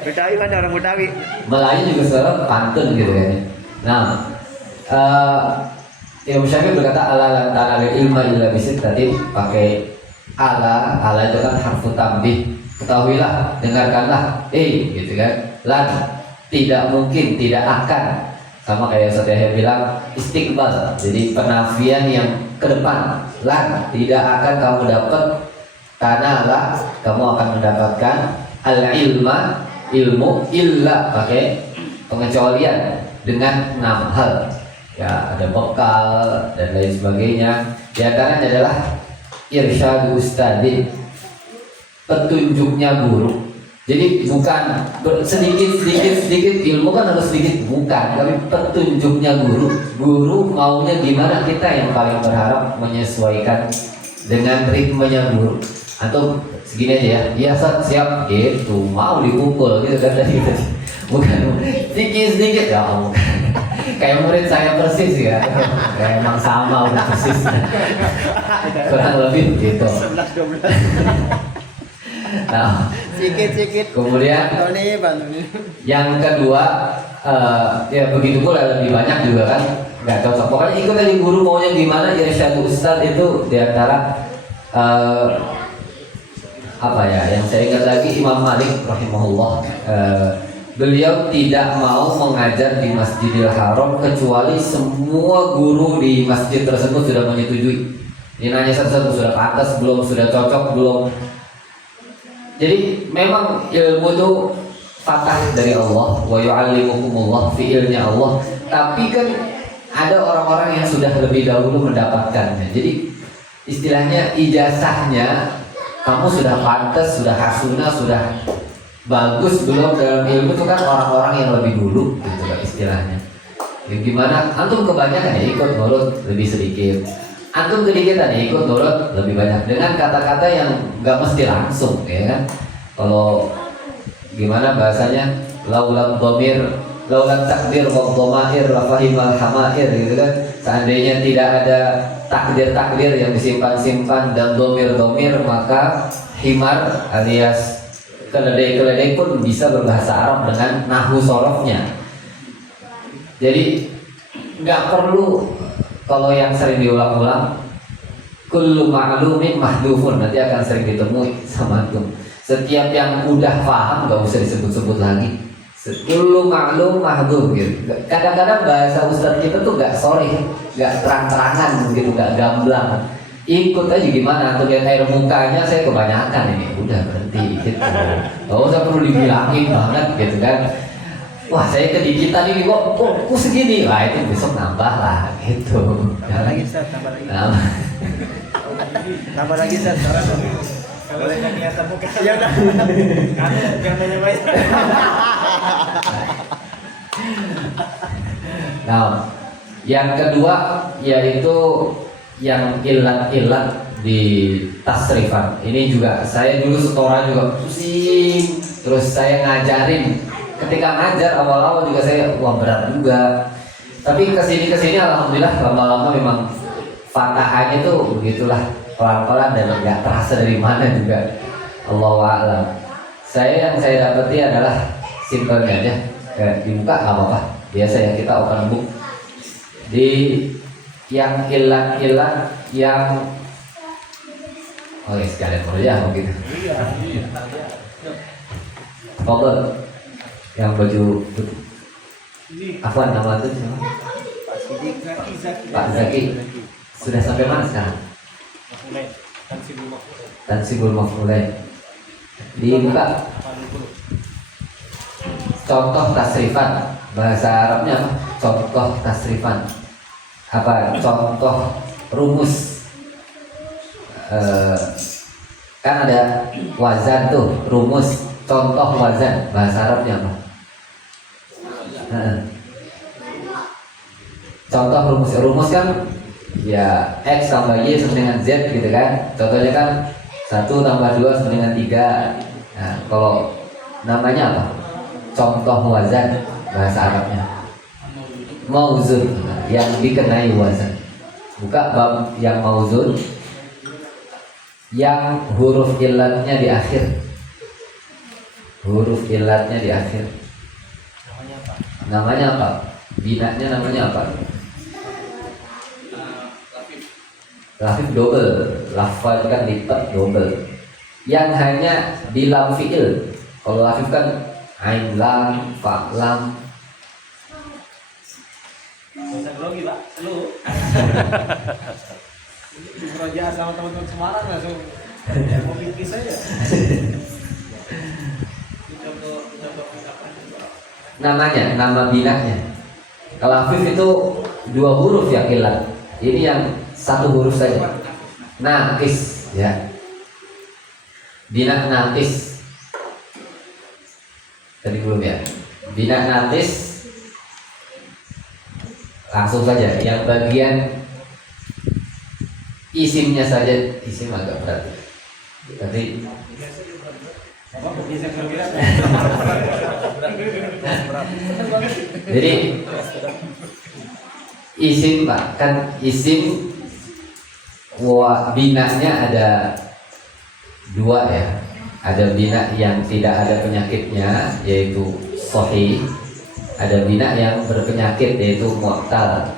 Betawi mana orang Betawi? Melayu juga sekarang pantun gitu kan. Nah, Imam Syafi'i berkata ala lan tanal ilma illa bisit, tadi pakai ala itu kan harfu tambih. Ketahuilah, dengarkanlah, gitu kan. Lan tidak mungkin, tidak akan, sama kayak saya bilang istiqbal, jadi penafian yang ke depan. Lan tidak akan kamu dapat, karena lah kamu akan mendapatkan al-ilma, ilmu, illa pakai pengecualian dengan 6 hal ya, ada bekal dan lain sebagainya. Di antaranya adalah irsyadu ustadin, petunjuknya guru. Jadi bukan sedikit ilmu kan harus sedikit, bukan, tapi petunjuknya guru. Guru maunya gimana, kita yang paling berharap menyesuaikan dengan ritmenya guru. Atau segini aja ya, dia siap gitu, mau dipukul gitu kan tadi gitu. Bukan sedikit ya, bukan. Kayak murid saya persis ya, kayak emang sama udah persis, kurang lebih gitu. 11-12. Nah, Sikit-sikit. kemudian Bantuni. yang kedua, ya begitu pula lebih banyak juga kan nggak cocok. Pokoknya ikut aja guru maunya gimana. Irsyadu Ustadz itu diantara apa ya, yang saya ingat lagi Imam Malik rahimahullah, beliau tidak mau mengajar di Masjidil Haram kecuali semua guru di masjid tersebut sudah menyetujui. Dia nanya satu-satu, sudah pantas belum, sudah cocok belum. Jadi memang ilmu itu fatah dari Allah, wa yu'allimukumullah, fiilnya Allah. Tapi kan ada orang-orang yang sudah lebih dahulu mendapatkannya. Jadi istilahnya ijazahnya kamu sudah pantas, sudah hasunah, sudah bagus belum dalam ilmu itu kan orang-orang yang lebih dulu gitu kan istilahnya. Ya, gimana antum kebanyakan ya ikut nurut lebih sedikit, antum kedikitan ya ikut nurut lebih banyak, dengan kata-kata yang nggak mesti langsung ya kan. Kalau gimana bahasanya, laulan dhamir, laulan takdir wa dhamair la fahimal hamair gitu kan. Seandainya tidak ada takdir-takdir yang disimpan-simpan dan domir-domir, maka himar alias keledai-keledai pun bisa berbahasa Arab dengan nahwu sorofnya. Jadi nggak perlu, kalau yang sering diulang-ulang, kullu ma'lumin mahdufun, nanti akan sering ditemui sama antum. Setiap yang udah paham nggak usah disebut-sebut lagi. Kullu ma'lum mahduf gitu. Kadang-kadang bahasa ustadz kita tuh nggak sorry, nggak terang-terangan gitu, nggak gamblang. Ikut aja gimana, tuh lihat air mukanya saya kebanyakan ini, udah berhenti gitu. Nggak usah perlu dibilangin banget gitu kan. wah saya kedikitan ini kok segini, wah itu besok nambah lah gitu. Tambah lagi Ustaz, tambah lagi. Nambah. Tambah lagi Ustaz. Kalau yang niatan muka. Ya udah. Kamu jangan banyak-banyak. Nah, yang kedua yaitu yang ilat-ilat di tasrifan. Ini juga saya dulu setoran juga pusing, terus saya ngajarin. Ketika ngajar awal-awal juga saya berat juga. Tapi kesini alhamdulillah lama-lama memang fatahannya tuh begitulah, pelan-pelan dan nggak terasa dari mana juga. Allahu a'lam. Yang saya dapati adalah simpelnya aja. Di muka nggak apa-apa. Biasa ya kita open book. Di yang ilat-ilat yang sekalian aja begitu. Fadl yang baju putih. Afwan, nama itu siapa? Pak Zaki. Sudah sampai mana sekarang? Tansibul Maf'ulain. Dibuka. Contoh tasrifan. Bahasa Arabnya apa? Contoh tasrifan. Apa? Contoh rumus. Kan ada wazan tuh, rumus. Contoh wazan. Bahasa Arabnya apa? Contoh rumus kan ya X tambah Y sama dengan Z gitu kan. Contohnya kan 1 tambah 2 sama dengan 3. Nah, kalau namanya apa? Contoh wazan bahasa Arabnya mauzun, yang dikenai wazan. Buka bab yang mauzun, yang huruf ilatnya di akhir. Huruf ilatnya di akhir. Namanya apa? Binanya namanya apa? Lafif double. Lafaz kan lipat double. Yang hanya di lam fi'il. Kalau lafif kan ain lam, fa lam. Bisa grogi Pak, lu. Proja sama teman-teman Semarang langsung mau pipis aja. Namanya, nama binanya. Kalau Afif itu 2 huruf yang ilat. Ini yang 1 huruf saja. Nakis, ya. Bina nakis. Tadi belum ya. Bina nakis. Langsung saja. Yang bagian isimnya saja, isim agak berat. Tapi jadi isim Pak, kan isim binanya ada 2 ya. Ada bina yang tidak ada penyakitnya yaitu sahih. Ada bina yang berpenyakit yaitu mu'tal.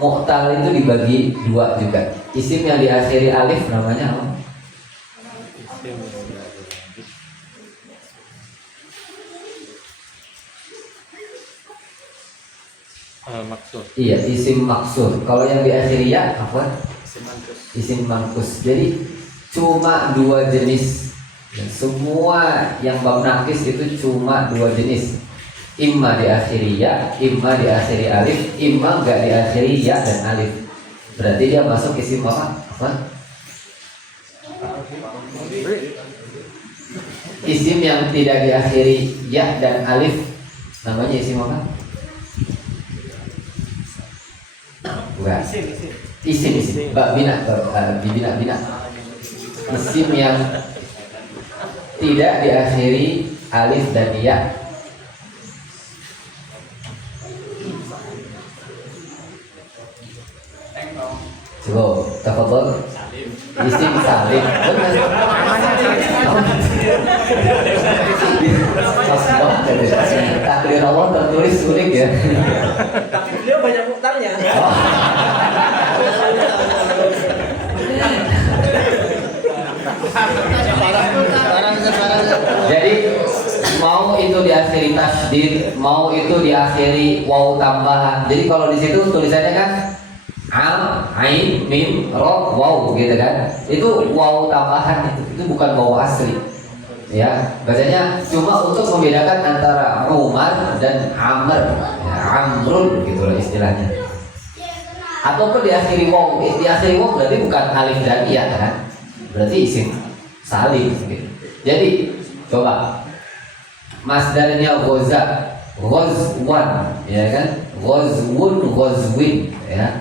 Mu'tal itu dibagi 2 juga. Isim yang diakhiri alif namanya apa? Maksud. Iya, isim maksur. Kalau yang diakhiri ya apa? Isim mankus. Jadi cuma 2 jenis. Dan semua yang bab nakis itu cuma 2 jenis. Imma diakhiri ya, imma diakhiri alif, imma enggak diakhiri ya dan alif. Berarti dia masuk isim apa? Isim yang tidak diakhiri ya dan alif namanya isim apa? Bukan. Isim. Bina. Isim yang tidak diakhiri alif dan ya. Coba, tafadhol. Isim salim. Benar. Takdir Allah tertulis unik ya. Tapi beliau banyak mutarnya. Jadi mau itu diakhiri tasydid, mau itu diakhiri waw tambahan. Jadi kalau di situ tulisannya kan am, ain, mim, ro, waw gitu kan. Itu waw tambahan itu bukan waw asli. Ya, bacanya cuma untuk membedakan antara Umar dan Amr, ya, Amrun gitulah istilahnya. Ataupun diakhiri waw, diakhiri waw berarti bukan alif dan ya kan? Berarti isim salim. Gitu. Jadi coba masdarnya ghoza, ghozwan, ya kan? Ghozwun, ghozwin, ya.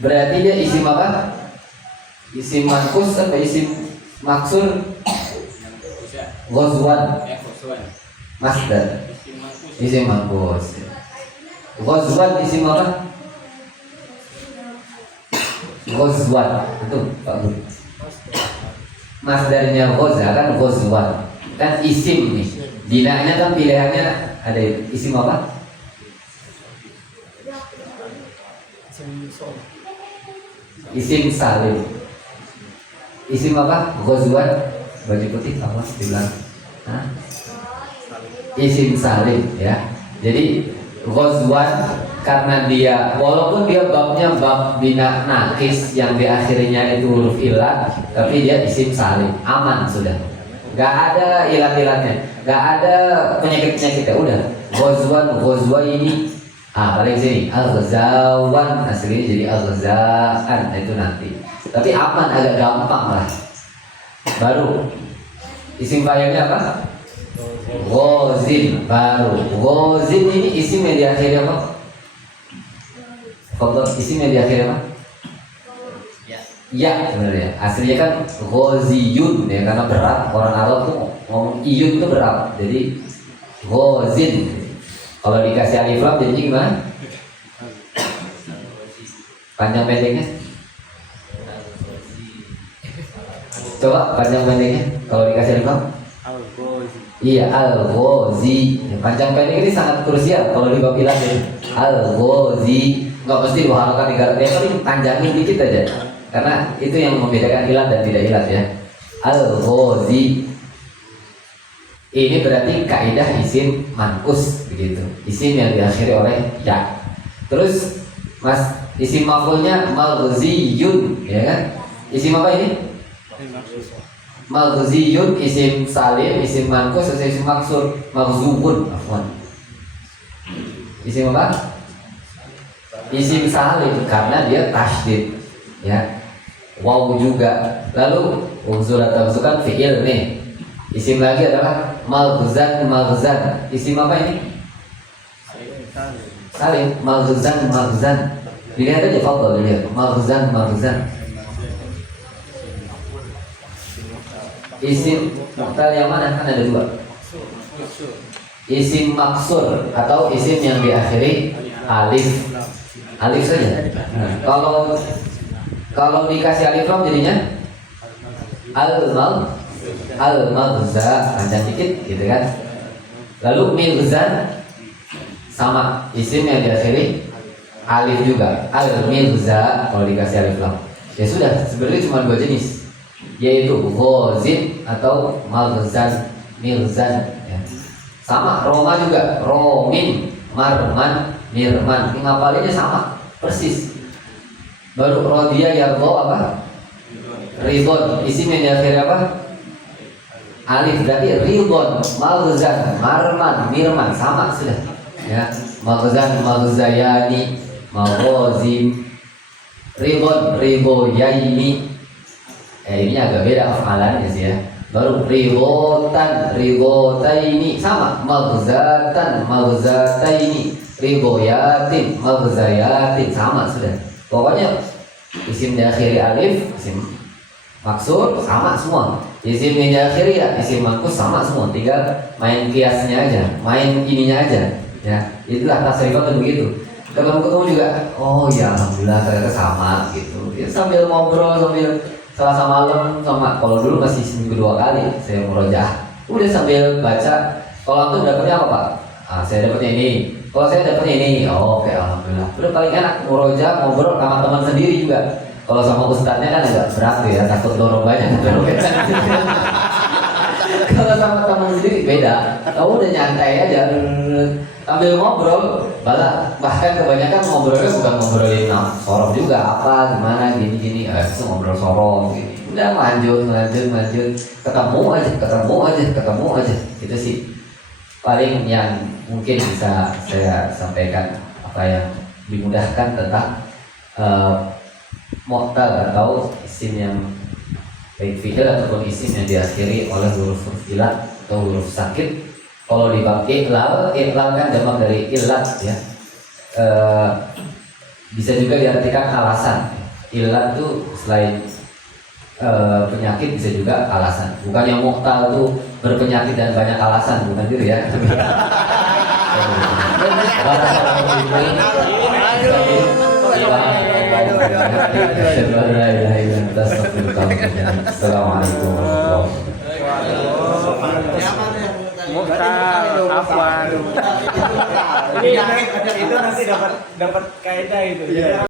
Berarti dia isim apa? Isim mankus atau isim maksur? Ghozwan, masdar, isim mankus. Ghozwan isim apa? Ghozwan, itu Pak Guru. Masdarnya ghoza kan ghozwan, kan isim nih. Binanya kan pilihannya ada isim apa? Isim salim. Isim apa? Ghozwan, baju putih apa di belakang? Hah? Isim salim ya. Jadi ghozwan karena dia walaupun dia babnya bab bina nakis yang di akhirnya itu huruf ilat, tapi dia isim salim, aman sudah. Gak ada ilat-ilatnya, gak ada penyakit-penyakitnya, udah. Ghozwan ini paling sini al-ghazawan aslinya jadi al-ghazaan, itu nanti. Tapi aman, agak gampang lah. Baru isim fa'ilnya apa? Ghozin. Baru Ghozin ini isim yang di akhirnya apa? Kalau isim yang di akhirnya apa? Ya sebenarnya aslinya kan Ghoziyun ya, karena berat, orang Arab tuh ngomong iyun itu berat, jadi Ghozin. Kalau dikasih alif lam jadinya gimana? Panjang pendeknya? Coba panjang pendeknya kalau dikasih alif lam? Iya, al-ghozi. Panjang pendek ini sangat krusial kalau di bab ilat ya. Al-ghozi. Nggak mesti dua harakat tiga, yang paling panjangin dikit aja. Karena itu yang membedakan ilat dan tidak ilat ya. Al-ghozi. Ini berarti kaidah isim mankus begitu. Isim yang diakhiri oleh ya. Terus mas isim maf'ulnya maghziyun ya kan? Isim apa ini? Maghziyun isim salim, isim mankus, isim maksur, maghzubun, afwan. Isim apa? Isim salim karena dia tasydid, ya. Waw juga. Lalu unsur atau kan fi'il nih. Isim lagi adalah maghzan, maghzan. Isim apa ini? Salim, maghzan, maghzan. Dilihat aja fadhal, dilihat. Maghzan, maghzan. Isim mu'tal yang mana? Kan ada dua. Isim maksur atau isim yang diakhiri alif. Alif saja. Nah, kalau dikasih alif lam jadinya al-maghza, panjang dikit gitu kan. Lalu milzan sama isim yang diakhiri alif juga. Al-milza kalau dikasih alif lam. Ya sudah, sebenarnya cuma dua jenis, yaitu ghozin atau maghzan, milzan ya. Sama Roma juga, romin, marman, mirman. Ngapalinnya sama persis. Baru rodiya yardo apa? Ridon. Isim yang diakhiri apa? Alif, berarti ridon, maghzan, marman, mirman, sama sudah ya. Maghzan, maghzayani, maghozim, ridon, ridoyaini. Ini agak beda hafalannya sih ya. Baru ridotan, ridotaini, sama. Maghzatan, maghzataini, ridoyatin, maghzayatin, sama sudah. Pokoknya isim diakhiri alif, isim maksur sama semua. Isim yang diakhiri ya isim mankus sama semua. Tinggal main kiasnya aja, main ininya aja. Ya, itulah tasrifat begitu. Ketemu juga, oh ya alhamdulillah ternyata sama gitu. Ya, sambil ngobrol, sambil Selasa malam sama, kalau dulu masih seminggu 2 kali saya murojaah. Udah sambil baca. Kalau antum dapatnya apa Pak? Saya dapatnya ini. Kalau saya dapatnya ini. Oh, oke, alhamdulillah. Udah paling enak murojaah, ngobrol sama teman sendiri juga. Kalau sama ustadznya kan agak berat ya, takut dorong banyak. Kalau sama teman sendiri beda. Kamu udah nyantai aja. Sambil ngobrol, bahkan kebanyakan ngobrolnya bukan ngobrolin sorong juga apa gimana gini itu ngobrol sorong gini. Udah lanjut, ketemu aja. Itu sih paling yang mungkin bisa saya sampaikan, apa yang dimudahkan tentang mu'tal atau isim yang baik fi'il ataupun isim yang diakhiri oleh huruf ilat atau huruf sakit. Kalau di bab iklal kan jamak dari ilat ya. Bisa juga diartikan alasan. Ilat itu selain penyakit bisa juga alasan. Bukan yang mu'tal itu berpenyakit dan banyak alasan, bukan gitu ya. Assalamualaikum warahmatullahi wabarakatuh. Afwan. Ini nanti dapat kaidah itu.